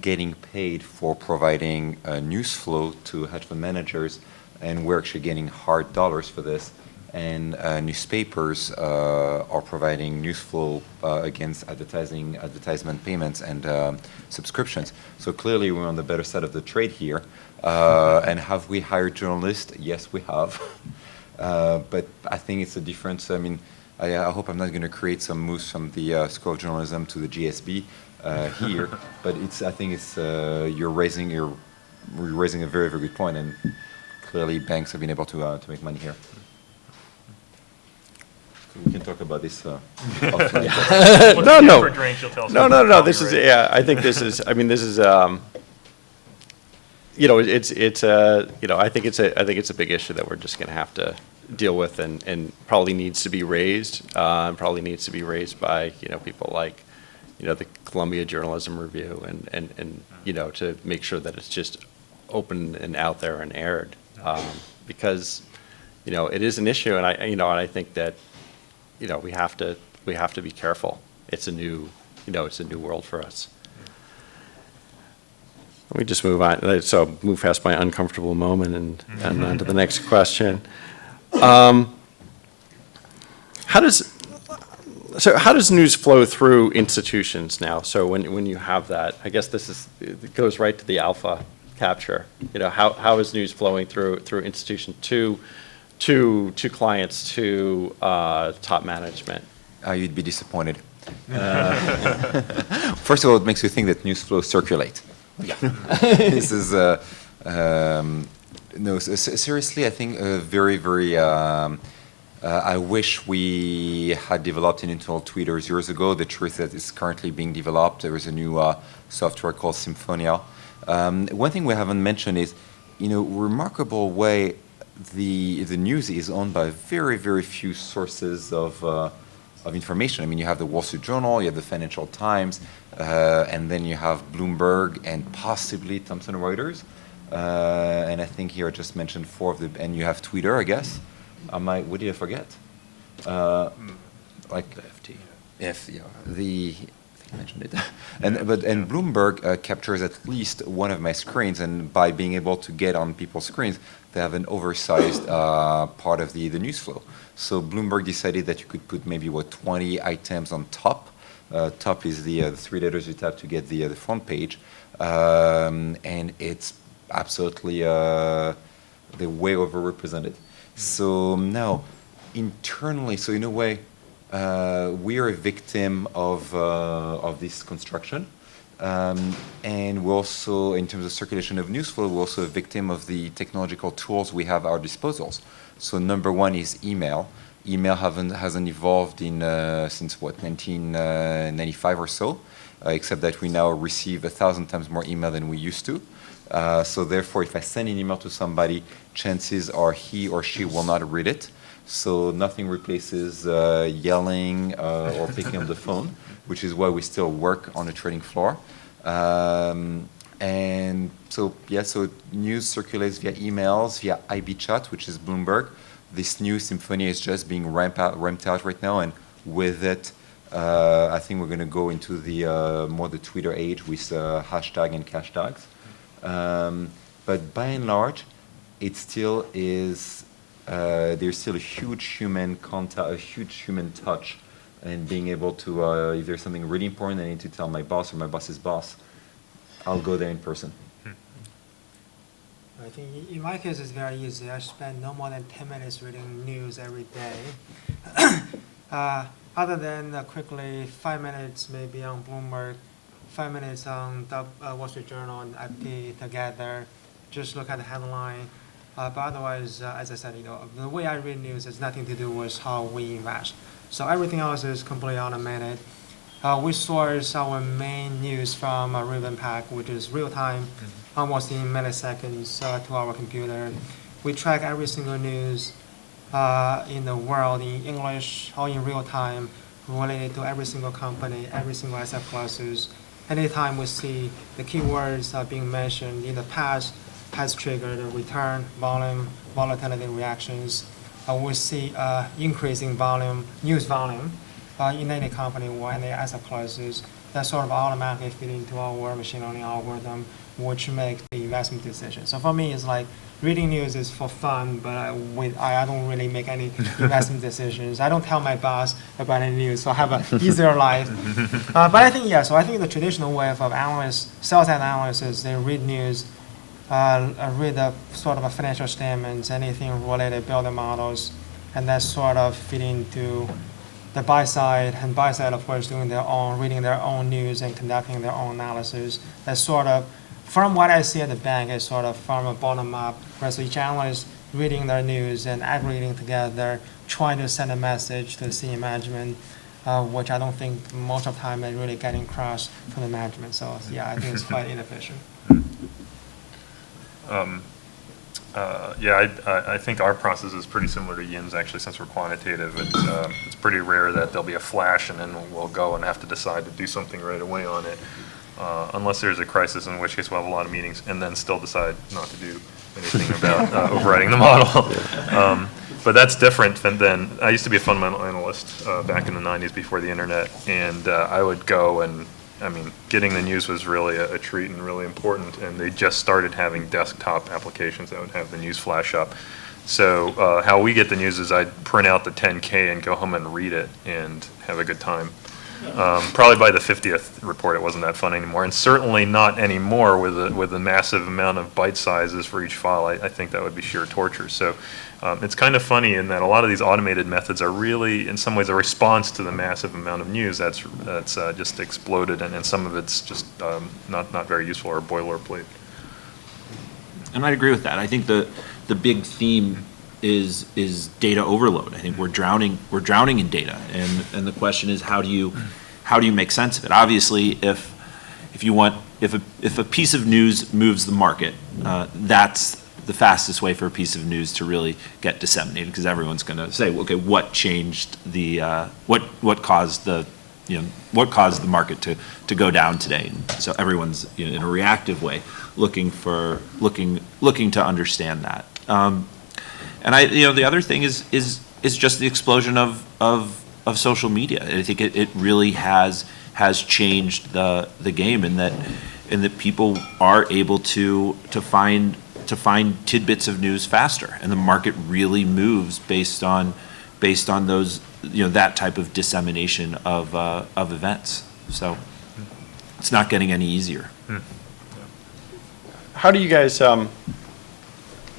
getting paid for providing news flow to hedge fund managers, and we're actually getting hard dollars for this. And newspapers are providing news flow against advertisement payments and subscriptions. So clearly we're on the better side of the trade here. And have we hired journalists? Yes, we have. But I think it's a difference. I mean, I hope I'm not going to create some moves from the School of Journalism to the GSB here. But I think you're raising a very, very good point, and clearly banks have been able to make money here. We can talk about this offline. No. This is, yeah, I think this is, I mean, this is, you know, it's you know, I think it's a big issue that we're just going to have to deal with, and probably needs to be raised, probably needs to be raised by, you know, people like, you know, the Columbia Journalism Review, and you know, to make sure that it's just open and out there and aired, because, you know, it is an issue, and I think that, you know, we have to be careful. It's a new world for us. Let me just move on. So move past my uncomfortable moment and on to the next question. How does So how does news flow through institutions now? So when you have that, I guess it goes right to the alpha capture. How is news flowing through institution to clients, to top management? You'd be disappointed. First of all, it makes you think that news flows circulate. Yeah. This is no. Seriously, I think very, very. I wish we had developed an internal tweeters years ago. The truth is that it's currently being developed. There is a new software called Symphonia. One thing we haven't mentioned is, remarkable way the news is owned by very, very few sources of information. I mean, you have the Wall Street Journal, you have the Financial Times, and then you have Bloomberg and possibly Thomson Reuters. And I think here I just mentioned 4 of the, and you have Twitter, I guess. What did I forget? Like the FT. I think I mentioned it. And Bloomberg captures at least one of my screens, and by being able to get on people's screens, they have an oversized part of the news flow. So Bloomberg decided that you could put maybe 20 items on top. Top is the 3 letters you tap to get the front page, and it's absolutely they're way overrepresented. So now internally, so in a way, we are a victim of this construction, and we're also, in terms of circulation of news flow, we're also a victim of the technological tools we have at our disposals. So number one is email. Email hasn't evolved since 1995 or so, except that we now receive 1,000 times more email than we used to. So therefore, if I send an email to somebody, chances are he or she will not read it. So nothing replaces yelling or picking up the phone, which is why we still work on the trading floor. And so, so news circulates via emails, via IB chat, which is Bloomberg. This new Symphonia is just being ramped out right now, and with it, I think we're going to go into the more the Twitter age with hashtag and cash tags. But by and large, it still is. There's still a huge human contact, a huge human touch, and being able to, if there's something really important I need to tell my boss or my boss's boss, I'll go there in person. I think in my case it's very easy. I spend no more than 10 minutes reading news every day. Other than quickly 5 minutes maybe on Bloomberg, 5 minutes on the Wall Street Journal and FT together, just look at the headline. But otherwise, as I said, the way I read news has nothing to do with how we invest. So everything else is completely automated. We source our main news from Ribbon Pack, which is real time, almost in milliseconds to our computer. We track every single news in the world in English or in real time related to every single company, every single asset classes. Anytime we see the keywords being mentioned in the past has triggered a return, volume, volatility reactions. We see increasing volume, news volume in any company or any asset classes. That sort of automatically fit into our machine learning algorithm, which makes the investment decision. So for me, it's like reading news is for fun, but I don't really make any investment decisions. I don't tell my boss about any news, so I have an easier life. But I think, so I think the traditional way of analysts, sell-side analysts, is they read news, read the sort of a financial statements, anything related, building models, and that sort of fit into the buy side, and buy side, of course, doing their own, reading their own news and conducting their own analysis. That's sort of, from what I see at the bank, is sort of from a bottom up, whereas each analyst reading their news and aggregating together, trying to send a message to the senior management, which I don't think most of the time they're really getting across from the management. So I think it's quite inefficient. I think our process is pretty similar to Yin's, actually, since we're quantitative. It's pretty rare that there'll be a flash and then we'll go and have to decide to do something right away on it, unless there's a crisis, in which case we'll have a lot of meetings and then still decide not to do anything about overriding the model. But that's different than I used to be a fundamental analyst back in the 90s before the internet, and I would go and, getting the news was really a treat and really important, and they just started having desktop applications that would have the news flash up. So how we get the news is I print out the 10K and go home and read it and have a good time. Probably by the 50th report, it wasn't that fun anymore, and certainly not anymore with a massive amount of byte sizes for each file. I think that would be sheer torture. So it's kind of funny in that a lot of these automated methods are really, in some ways, a response to the massive amount of news that's just exploded, and some of it's just not very useful or boilerplate. And I agree with that. I think the big theme is data overload. I think we're drowning in data, and the question is how do you make sense of it? Obviously, if a piece of news moves the market, that's the fastest way for a piece of news to really get disseminated, because everyone's going to say, okay, what changed the what caused the market to go down today? And so everyone's in a reactive way looking to understand that. And the other thing is just the explosion of social media. I think it really has changed the game in that people are able to find tidbits of news faster, and the market really moves based on those that type of dissemination of events. So it's not getting any easier. How do you guys?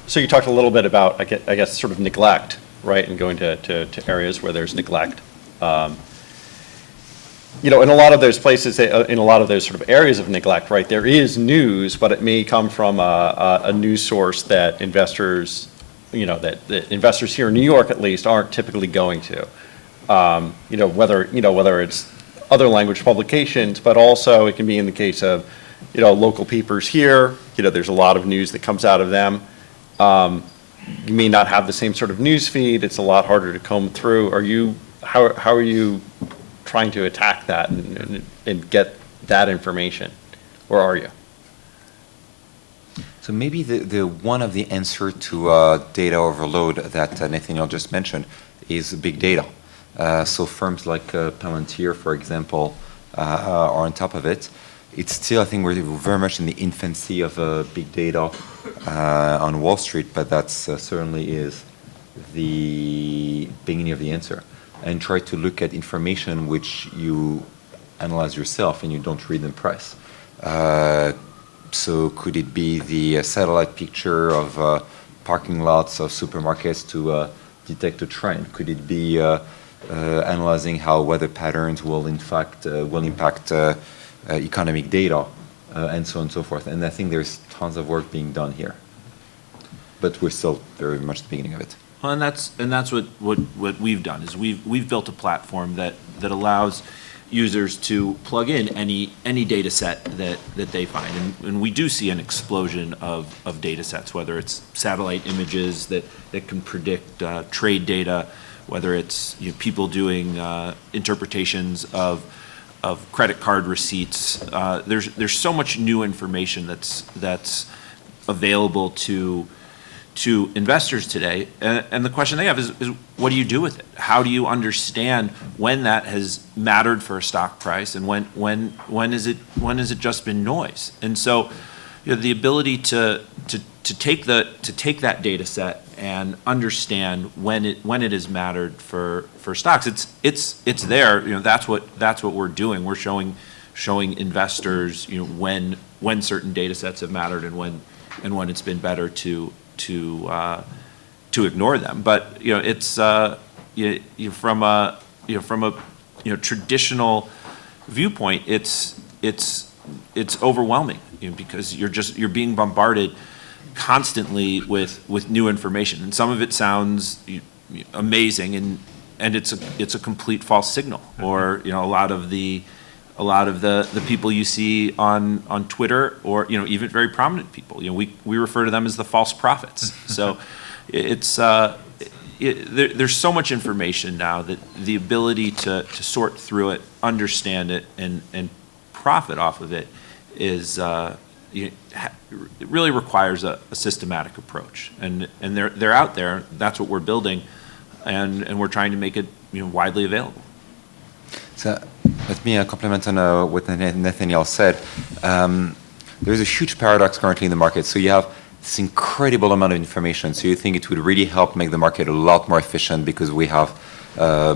So you talked a little bit about, I guess, sort of neglect, right, and going to areas where there's neglect. In a lot of those places, in a lot of those sort of areas of neglect, right, there is news, but it may come from a news source that investors, that investors here in New York at least aren't typically going to. Whether it's other language publications, but also it can be in the case of, local papers here. There's a lot of news that comes out of them. You may not have the same sort of news feed. It's a lot harder to comb through. How are you trying to attack that and get that information, or are you? So maybe the one of the answer to data overload that Nathaniel just mentioned is big data. So firms like Palantir, for example, are on top of it. It's still, I think, we're very much in the infancy of big data on Wall Street, but that certainly is the beginning of the answer. And try to look at information which you analyze yourself and you don't read in press. So could it be the satellite picture of parking lots of supermarkets to detect a trend? Could it be analyzing how weather patterns will impact economic data, and so on and so forth? And I think there's tons of work being done here, but we're still very much at the beginning of it. Well, and that's what we've done is we've built a platform that allows users to plug in any data set that they find, and we do see an explosion of data sets, whether it's satellite images that can predict trade data, whether it's people doing interpretations of credit card receipts. There's so much new information that's available to investors today, and the question they have is what do you do with it? How do you understand when that has mattered for a stock price, and when is it just been noise? And so, the ability to take that data set and understand when it has mattered for stocks. It's there. That's what we're doing. We're showing investors when certain data sets have mattered and when it's been better to ignore them. But it's from a traditional viewpoint, it's overwhelming because you're being bombarded constantly with new information, and some of it sounds amazing, and it's a complete false signal. Or a lot of the people you see on Twitter, or even very prominent people, we refer to them as the false prophets. So it's there's so much information now that the ability to sort through it, understand it, and profit off of it is it really requires a systematic approach, and they're out there. That's what we're building, and we're trying to make it widely available. So let me complement on what Nathaniel said. There's a huge paradox currently in the market. So you have this incredible amount of information. So you think it would really help make the market a lot more efficient because we have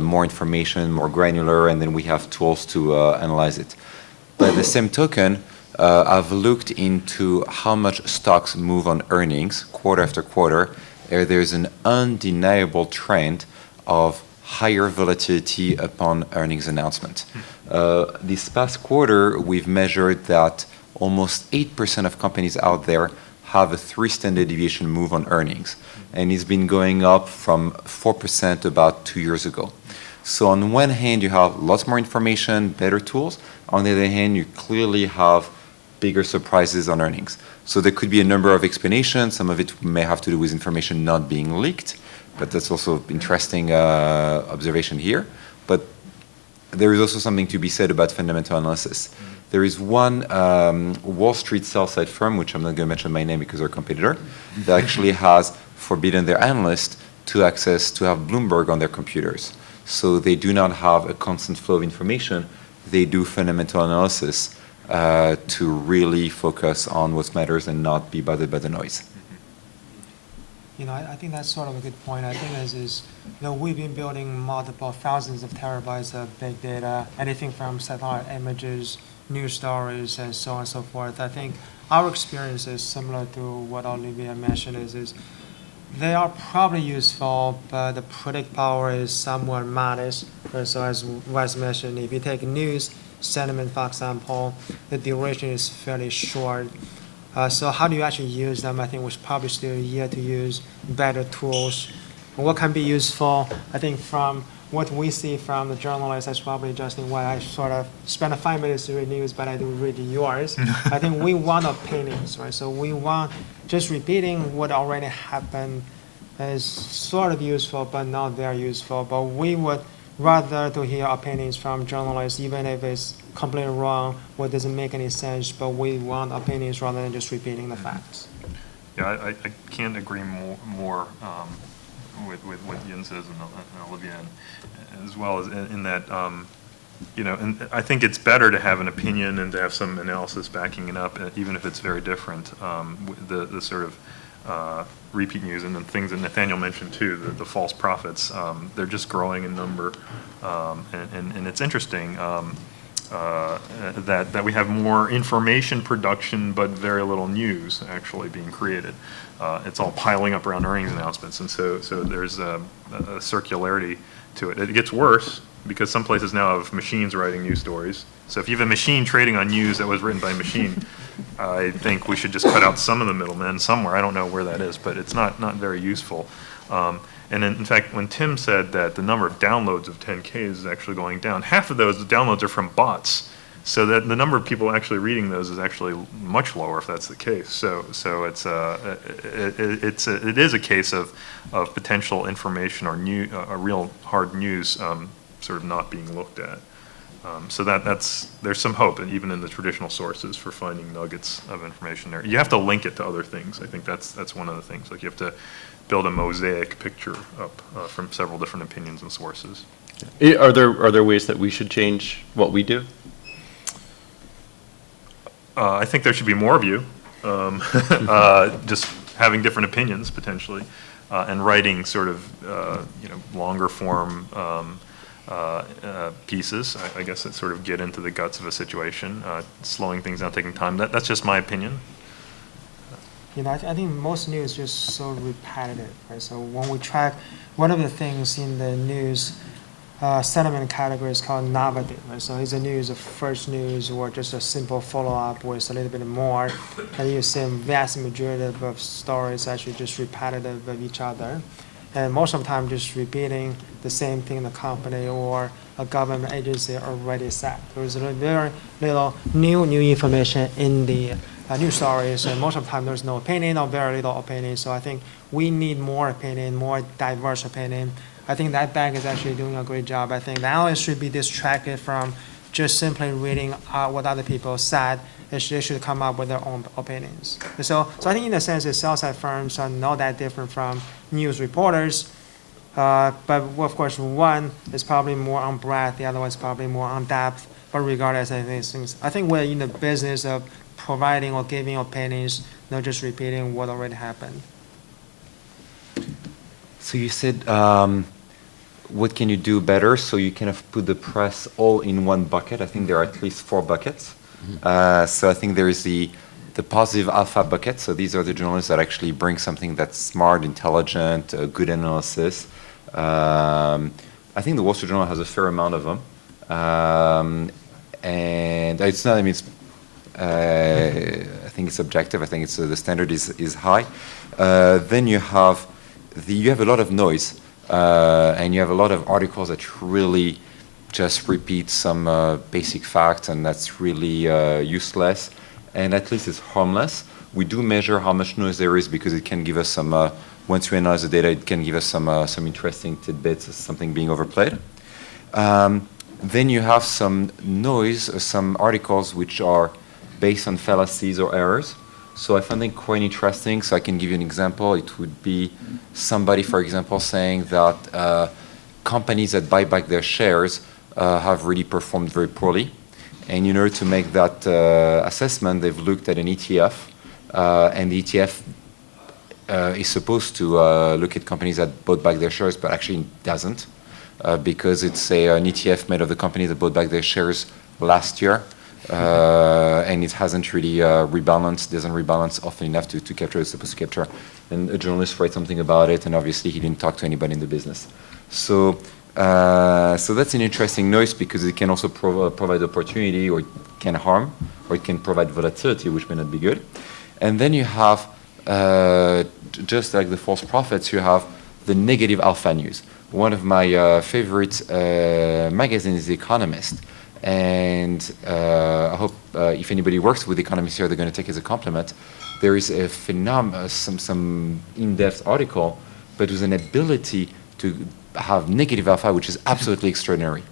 more information, more granular, and then we have tools to analyze it. By the same token, I've looked into how much stocks move on earnings quarter after quarter. There's an undeniable trend of higher volatility upon earnings announcement. This past quarter, we've measured that almost 8% of companies out there have a 3 standard deviation move on earnings. And it's been going up from 4% about 2 years ago. So on one hand, you have lots more information, better tools. On the other hand, you clearly have bigger surprises on earnings. So there could be a number of explanations. Some of it may have to do with information not being leaked, but that's also interesting observation here. But there is also something to be said about fundamental analysis. There is one Wall Street sell-side firm, which I'm not going to mention my name because they're a competitor, that actually has forbidden their analysts to have Bloomberg on their computers. So they do not have a constant flow of information. They do fundamental analysis to really focus on what matters and not be bothered by the noise. I think that's sort of a good point. I think we've been building multiple thousands of terabytes of big data, anything from satellite images, news stories, and so on and so forth. I think our experience is similar to what Olivier mentioned is they are probably useful, but the predict power is somewhat modest. So as Wes mentioned, if you take news, sentiment, for example, the duration is fairly short. So how do you actually use them? I think we're probably still yet to use better tools. What can be useful? I think from what we see from the journalists, that's probably Justin why I sort of spend 5 minutes to read news, but I do read yours. I think we want opinions, right? So we want just repeating what already happened is sort of useful, but not very useful. But we would rather to hear opinions from journalists, even if it's completely wrong or doesn't make any sense, but we want opinions rather than just repeating the facts. Yeah, I can't agree more with what Yin says and Olivier, as well as in that, and I think it's better to have an opinion and to have some analysis backing it up, even if it's very different. The sort of repeat news and the things that Nathaniel mentioned too, the false prophets, they're just growing in number, and it's interesting that we have more information production but very little news actually being created. It's all piling up around earnings announcements, and so there's a circularity to it. It gets worse because some places now have machines writing news stories. So if you have a machine trading on news that was written by a machine, I think we should just cut out some of the middlemen somewhere. I don't know where that is, but it's not very useful. And in fact, when Tim said that the number of downloads of 10Ks is actually going down, half of those downloads are from bots. So that the number of people actually reading those is actually much lower if that's the case. So it is a case of potential information or real hard news sort of not being looked at. So there's some hope, and even in the traditional sources, for finding nuggets of information there. You have to link it to other things. I think that's one of the things. Like you have to build a mosaic picture up from several different opinions and sources. Are there ways that we should change what we do? I think there should be more of you, just having different opinions potentially, and writing sort of longer form pieces. I guess that sort of get into the guts of a situation, slowing things down, taking time. That's just my opinion. I think most news is just so repetitive, right? So when we track, one of the things in the news sentiment category is called novelty, right? So is the news a first news or just a simple follow-up with a little bit more? And you see vast majority of stories actually just repetitive of each other. And most of the time just repeating the same thing the company or a government agency already said. There's very little new information in the news stories, and most of the time there's no opinion or very little opinion. So I think we need more opinion, more diverse opinion. I think that bank is actually doing a great job. I think the analysts should be distracted from just simply reading what other people said. They should come up with their own opinions. So I think in a sense, the sell-side firms are not that different from news reporters. But of course, one is probably more on breadth, the other one is probably more on depth. But regardless of these things, I think we're in the business of providing or giving opinions not just repeating what already happened. So you said, what can you do better? So you kind of put the press all in one bucket. I think there are at least 4 buckets. So I think there is the positive alpha bucket. So these are the journalists that actually bring something that's smart, intelligent, good analysis. I think the Wall Street Journal has a fair amount of them. And it's not, I mean, I think it's objective. I think it's, the standard is high. Then you have a lot of noise. And you have a lot of articles that really just repeat some basic facts, and that's really useless. And at least it's harmless. We do measure how much noise there is because it can give us some, once we analyze the data, it can give us some interesting tidbits, something being overplayed. Then you have some noise, some articles which are based on fallacies or errors. So I find it quite interesting. So I can give you an example. It would be somebody, for example, saying that companies that buy back their shares have really performed very poorly. And in order to make that assessment, they've looked at an ETF. And the ETF is supposed to look at companies that bought back their shares, but actually doesn't. Because it's an ETF made of the companies that bought back their shares last year. And it hasn't really rebalanced, doesn't rebalance often enough to capture what it's supposed to capture. And a journalist writes something about it, and obviously he didn't talk to anybody in the business. So that's an interesting noise because it can also provide opportunity, or it can harm, or it can provide volatility, which may not be good. And then you have, just like the false prophets, you have the negative alpha news. One of my favorite magazines is The Economist. And I hope if anybody works with economists here, they're going to take it as a compliment. There is a some in-depth article, but with an ability to have negative alpha, which is absolutely extraordinary.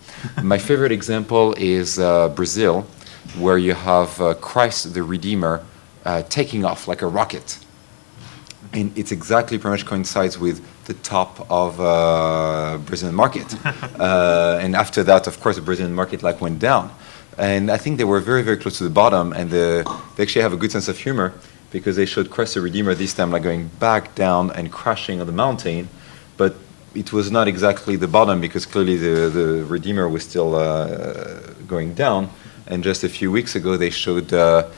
My favorite example is Brazil, where you have Christ the Redeemer taking off like a rocket. And it's exactly pretty much coincides with the top of Brazilian market. And after that, of course, the Brazilian market went down. And I think they were very, very close to the bottom. And they actually have a good sense of humor because they showed Christ the Redeemer this time going back down and crashing on the mountain. But it was not exactly the bottom because clearly the Redeemer was still going down. And just a few weeks ago, they showed a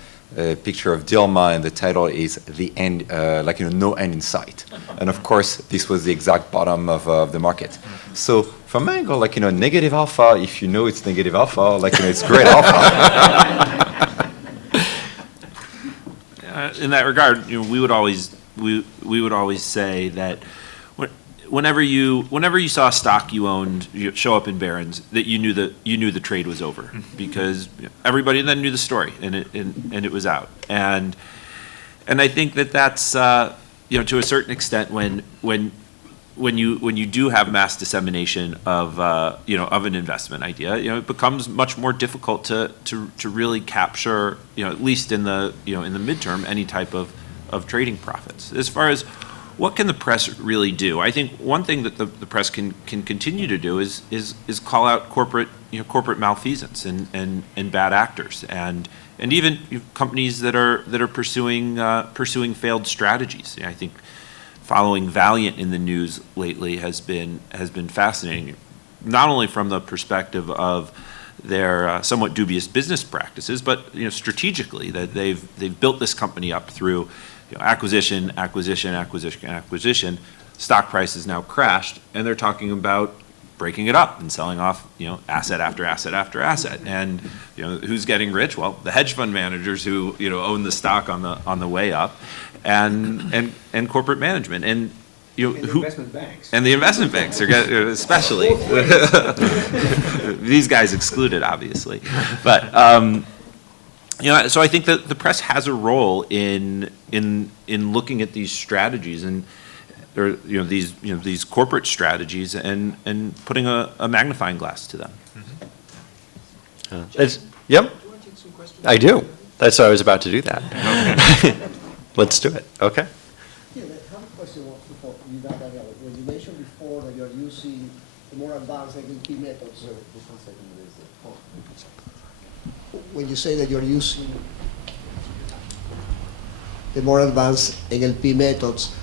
picture of Dilma, and the title is "The End," no end in sight. And of course, this was the exact bottom of the market. So from my angle, negative alpha, if you know it's negative alpha, it's great alpha. In that regard, we would always say that whenever you saw a stock you owned show up in Barron's, that you knew the trade was over because everybody then knew the story and it was out. And I think that's to a certain extent when you do have mass dissemination of of an investment idea, it becomes much more difficult to really capture, at least in the in the midterm, any type of trading profits. As far as what can the press really do? I think one thing that the press can continue to do is call out corporate malfeasance and bad actors and even companies that are pursuing failed strategies. I think following Valiant in the news lately has been fascinating, not only from the perspective of their somewhat dubious business practices, but strategically that they've built this company up through acquisition. Stock price has now crashed, and they're talking about breaking it up and selling off, asset after asset after asset. And who's getting rich? Well, the hedge fund managers who own the stock on the way up, and corporate management, and the investment banks. And the investment banks are especially these guys excluded, obviously, but. So I think that the press has a role in looking at these strategies and these corporate strategies and putting a magnifying glass to them. Yep, I do. That's why I was about to do that. Okay. Let's do it. Okay. Yeah, I have a question for you, Nathaniel. When you mentioned before that you're using the more advanced NLP methods. When you say that you're using the more advanced NLP methods,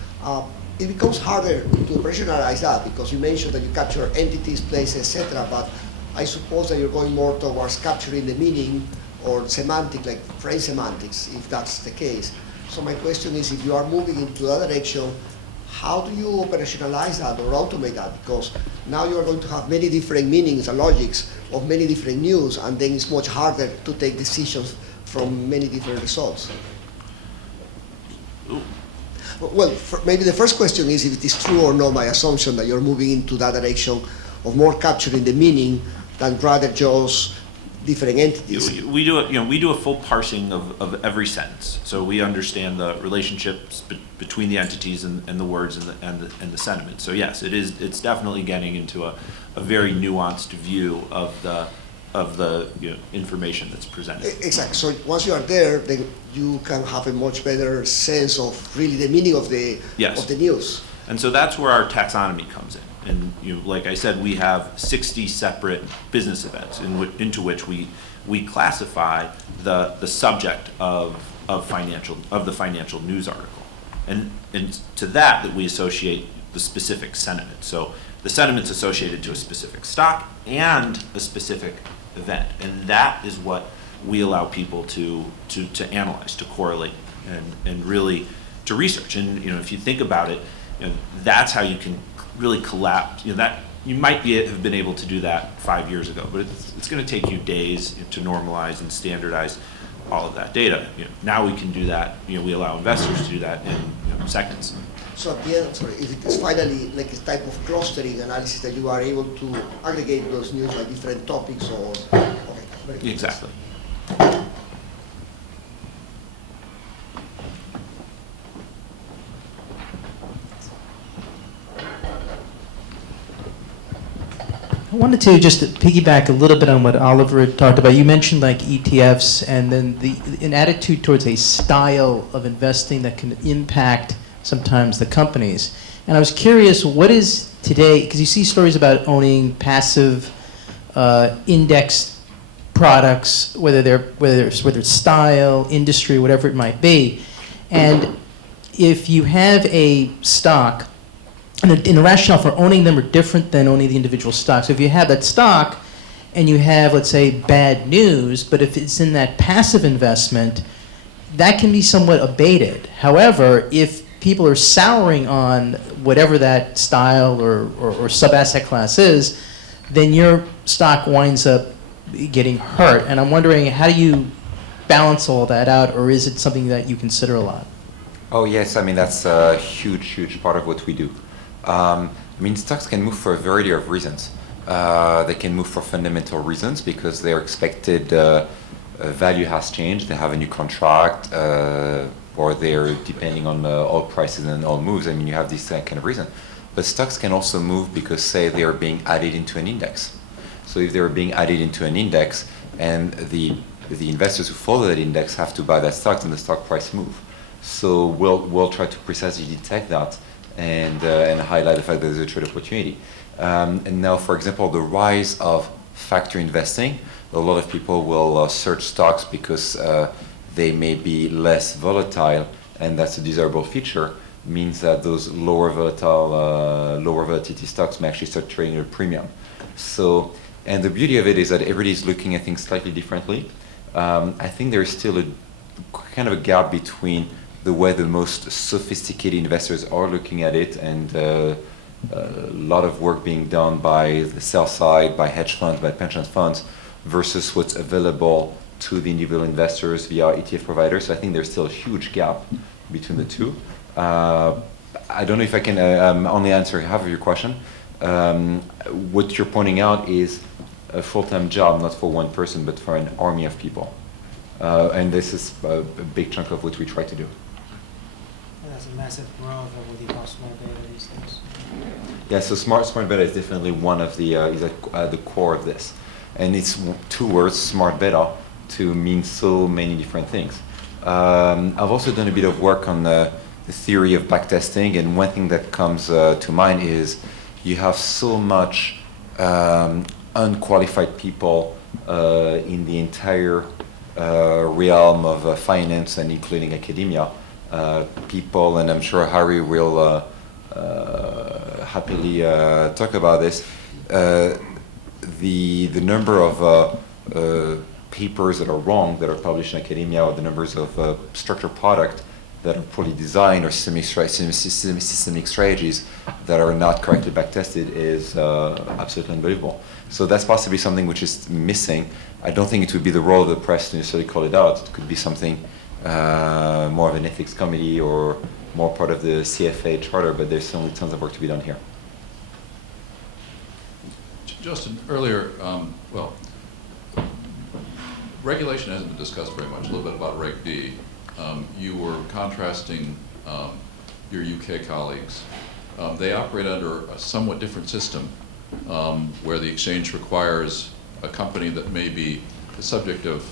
it becomes harder to operationalize that because you mentioned that you capture entities, places, etc. But I suppose that you're going more towards capturing the meaning or semantic, like phrase semantics, if that's the case. So my question is, if you are moving into that direction, how do you operationalize that or automate that? Because now you are going to have many different meanings and logics of many different news, and then it's much harder to take decisions from many different results. Well, maybe the first question is if it is true or not my assumption that you're moving into that direction of more capturing the meaning than rather just different entities. We do a full parsing of every sentence, so we understand the relationships between the entities and the words and the sentiment. So yes, it's definitely getting into a very nuanced view of the information that's presented. Exactly. So once you are there, then you can have a much better sense of really the meaning of the news. And so that's where our taxonomy comes in. And like I said, we have 60 separate business events into which we classify the subject of the financial news article, and to that we associate the specific sentiment. So the sentiment's associated to a specific stock and a specific event, and that is what we allow people to analyze, to correlate, and really to research. And if you think about it, that's how you can really collapse. That you might have been able to do that 5 years ago, but it's going to take you days to normalize and standardize all of that data. Now we can do that. We allow investors to do that in seconds. So at the end, if it is finally like a type of clustering analysis that you are able to aggregate those news by different topics or very good. Exactly. I wanted to just piggyback a little bit on what Oliver had talked about. You mentioned like ETFs and then an attitude towards a style of investing that can impact sometimes the companies. And I was curious, what is today, because you see stories about owning passive index products, whether it's style, industry, whatever it might be. And if you have a stock, and the rationale for owning them are different than owning the individual stocks. So if you have that stock and you have, let's say, bad news, but if it's in that passive investment, that can be somewhat abated. However, if people are souring on whatever that style or sub-asset class is, then your stock winds up getting hurt. And I'm wondering, how do you balance all that out, or is it something that you consider a lot? Oh yes, I mean that's a huge part of what we do. I mean, stocks can move for a variety of reasons. They can move for fundamental reasons because their expected value has changed. They have a new contract, or they're depending on oil prices and oil moves. I mean, you have this kind of reason. But stocks can also move because, say, they are being added into an index. So if they're being added into an index and the investors who follow that index have to buy that stock, then the stock price move. So we'll try to precisely detect that and highlight the fact that there's a trade opportunity. And now, for example, the rise of factor investing, a lot of people will search stocks because they may be less volatile, and that's a desirable feature, means that those lower volatility stocks may actually start trading at a premium. So, and the beauty of it is that everybody's looking at things slightly differently. I think there's still a kind of a gap between the way the most sophisticated investors are looking at it, and a lot of work being done by the sell side, by hedge funds, by pension funds, versus what's available to the individual investors via ETF providers. So I think there's still a huge gap between the two. I don't know if I can only answer half of your question. What you're pointing out is a full-time job, not for one person, but for an army of people. And this is a big chunk of what we try to do. That's a massive growth of what you call smart beta these days. Yeah, so smart beta is definitely one of the is at the core of this, and it's two words, smart beta, to mean so many different things. I've also done a bit of work on the theory of backtesting, and one thing that comes to mind is you have so much unqualified people in the entire realm of finance and including academia, people, and I'm sure Harry will happily talk about this. The number of papers that are wrong that are published in academia, or the numbers of structured product that are poorly designed, or systemic strategies that are not correctly backtested is absolutely unbelievable. So that's possibly something which is missing. I don't think it would be the role of the press to necessarily call it out. It could be something more of an ethics committee or more part of the CFA charter, but there's certainly tons of work to be done here. Justin, earlier, regulation hasn't been discussed very much, a little bit about Reg D. You were contrasting your UK colleagues. They operate under a somewhat different system where the exchange requires a company that may be the subject of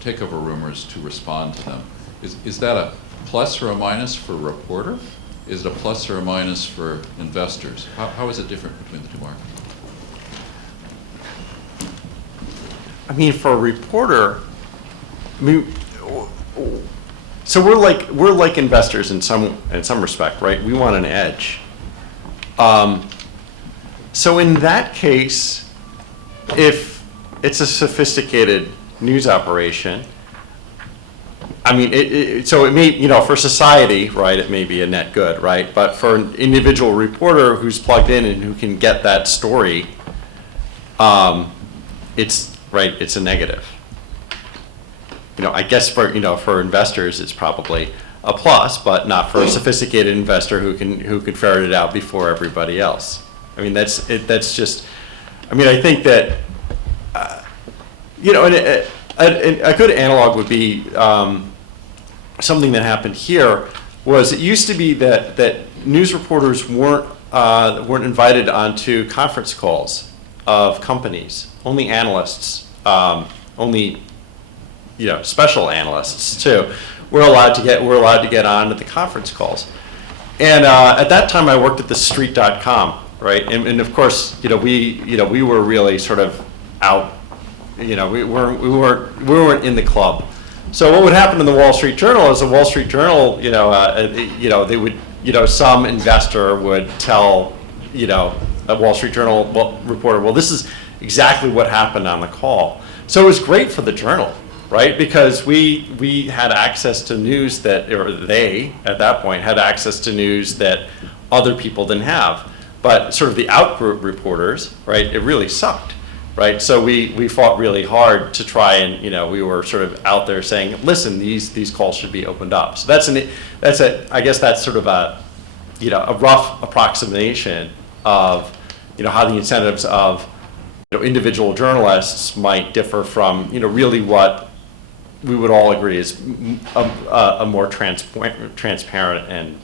takeover rumors to respond to them. Is that a plus or a minus for a reporter? Is it a plus or a minus for investors? How is it different between the two markets? I mean, for a reporter, I mean, so we're like investors in some respect, right? We want an edge. So in that case, if it's a sophisticated news operation, I mean, so it may, for society, right, it may be a net good, right? But for an individual reporter who's plugged in and who can get that story, it's a negative. I guess for investors it's probably a plus, but not for a sophisticated investor who can ferret it out before everybody else. I mean, that's just. I mean, I think that a good analog would be something that happened here. Was it used to be that news reporters weren't invited onto conference calls of companies. Only analysts, only special analysts too, were allowed to get on to the conference calls. And at that time, I worked at thestreet.com, right? And of course, we were really sort of out. We weren't in the club. So what would happen in the Wall Street Journal is the Wall Street Journal, they would, some investor would tell, a Wall Street Journal reporter, well, this is exactly what happened on the call. So it was great for the Journal, right? Because we had access to news or they, at that point, had access to news that other people didn't have. But sort of the out-group reporters, right, it really sucked, right? So we fought really hard to try and, we were sort of out there saying, listen, these calls should be opened up. So I guess that's sort of a rough approximation of, how the incentives of, individual journalists might differ from, really what we would all agree is a more transparent and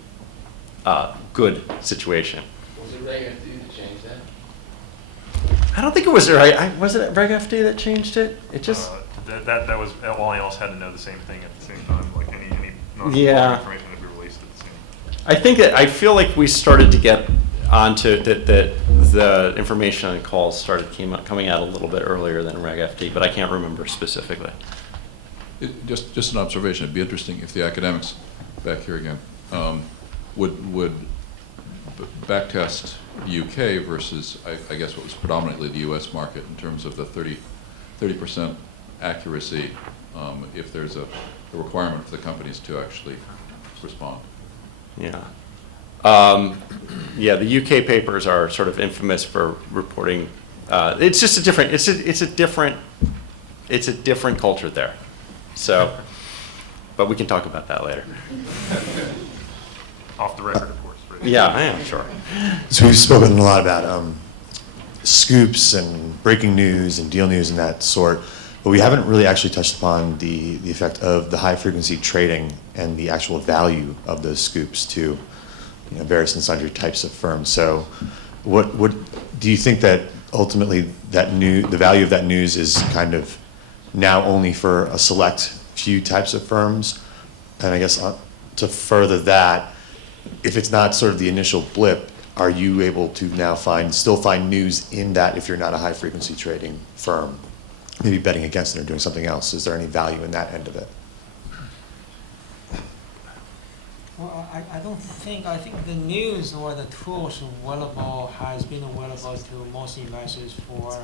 good situation. Was it Reg FD that changed that? I don't think it was right. Was it Reg FD that changed it? It just that was all else had to know the same thing at the same time, like any yeah. information that we released at the same time. I think I feel like we started to get onto that the information on calls started coming out a little bit earlier than Reg FD, but I can't remember specifically. Just an observation. It'd be interesting if the academics, back here again, would backtest UK versus, I guess, what was predominantly the US market in terms of the 30% accuracy if there's a requirement for the companies to actually respond. Yeah. The UK papers are sort of infamous for reporting. It's just a different. It's a different culture there. So, but we can talk about that later. Off the record, of course. Right? Yeah, I am sure. So we've spoken a lot about scoops and breaking news and deal news and that sort, but we haven't really actually touched upon the effect of the high frequency trading and the actual value of those scoops to various and sundry types of firms. So what do you think that ultimately the value of that news is kind of now only for a select few types of firms? And I guess to further that, if it's not sort of the initial blip, are you able to now still find news in that if you're not a high frequency trading firm, maybe betting against it or doing something else? Is there any value in that end of it? I don't think, I think the news or the tools available has been available to most investors for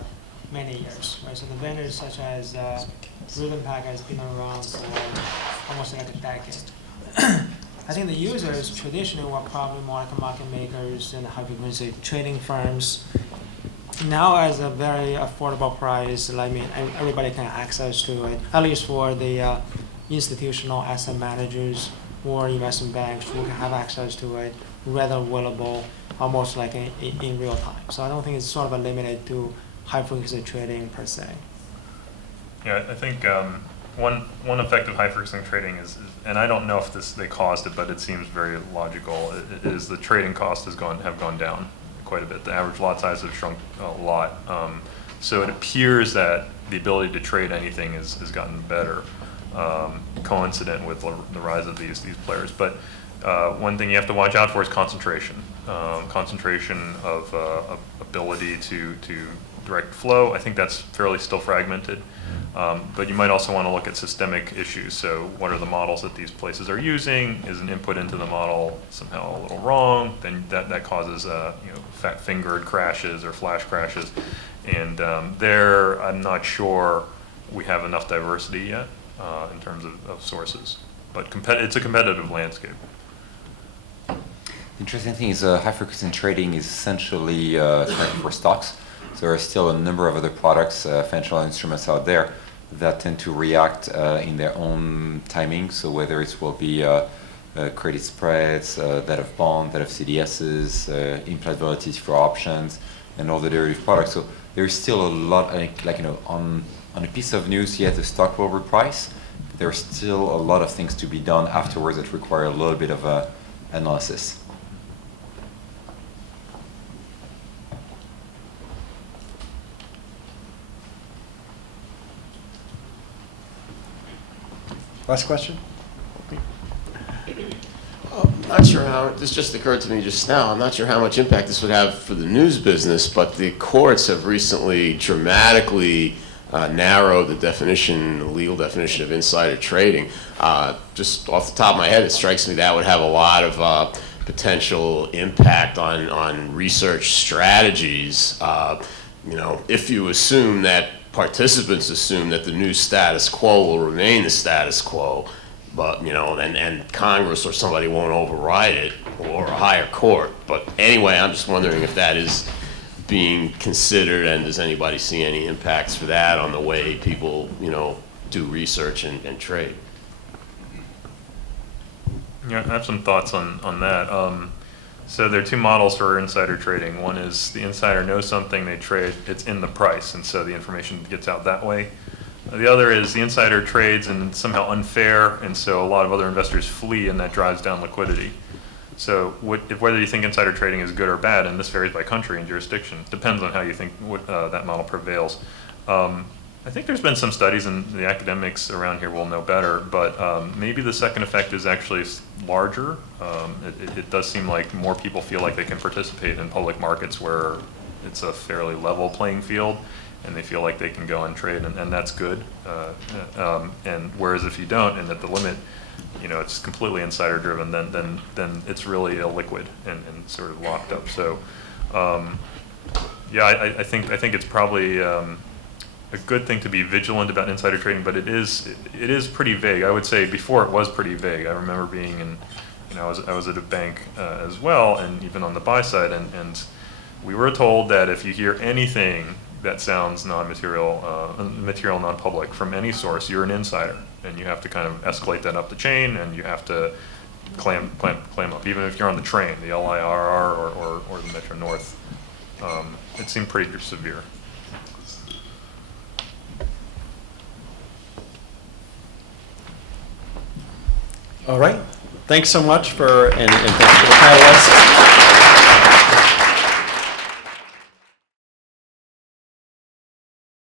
many years, right? So the vendors such as Rubenpack has been around for almost like a decade. I think the users traditionally were probably more like market makers and high frequency trading firms. Now, as a very affordable price, I mean, everybody can access to it, at least for the institutional asset managers or investment banks who can have access to it, rather available, almost like in real time. So I don't think it's sort of limited to high frequency trading per se. Yeah, I think one effect of high frequency trading is, and I don't know if they caused it, but it seems very logical, is the trading costs have gone down quite a bit. The average lot size has shrunk a lot. So it appears that the ability to trade anything has gotten better, coincident with the rise of these players. But one thing you have to watch out for is concentration. Concentration of ability to direct flow. I think that's fairly still fragmented. But you might also want to look at systemic issues. So what are the models that these places are using? Is an input into the model somehow a little wrong? Then that causes fat-fingered crashes or flash crashes. And there, I'm not sure we have enough diversity yet in terms of sources. But it's a competitive landscape. The interesting thing is high frequency trading is essentially for stocks. So there are still a number of other products, financial instruments out there that tend to react in their own timing. So whether it will be credit spreads, that of bond, that of CDSs, implied volatility for options, and all the derivative products. So there's still a lot, on a piece of news, yet the stock will reprice. There's still a lot of things to be done afterwards that require a little bit of analysis. Last question? I'm not sure how, this just occurred to me just now, I'm not sure how much impact this would have for the news business, but the courts have recently dramatically narrowed the definition, the legal definition of insider trading. Just off the top of my head, it strikes me that would have a lot of potential impact on research strategies. If you assume that participants assume that the new status quo will remain the status quo, but and Congress or somebody won't override it, or a higher court. But anyway, I'm just wondering if that is being considered, and does anybody see any impacts for that on the way people do research and trade? Yeah, I have some thoughts on that. So there are two models for insider trading. One is the insider knows something, they trade, it's in the price, and so the information gets out that way. The other is the insider trades and it's somehow unfair, and so a lot of other investors flee, and that drives down liquidity. So whether you think insider trading is good or bad, and this varies by country and jurisdiction, depends on how you think that model prevails. I think there's been some studies, and the academics around here will know better, but maybe the second effect is actually larger. It does seem like more people feel like they can participate in public markets where it's a fairly level playing field, and they feel like they can go and trade, and that's good. And whereas if you don't, and at the limit, it's completely insider driven, then it's really illiquid and sort of locked up. So, yeah, I think it's probably a good thing to be vigilant about insider trading, but it is pretty vague. I would say before it was pretty vague. I remember being in, I was at a bank as well, and even on the buy side, and we were told that if you hear anything that sounds non-material, material non-public from any source, you're an insider, and you have to kind of escalate that up the chain, and you have to clam up, even if you're on the train, the LIRR or the Metro North. It seemed pretty severe. All right. Thanks so much and thanks for the panelists.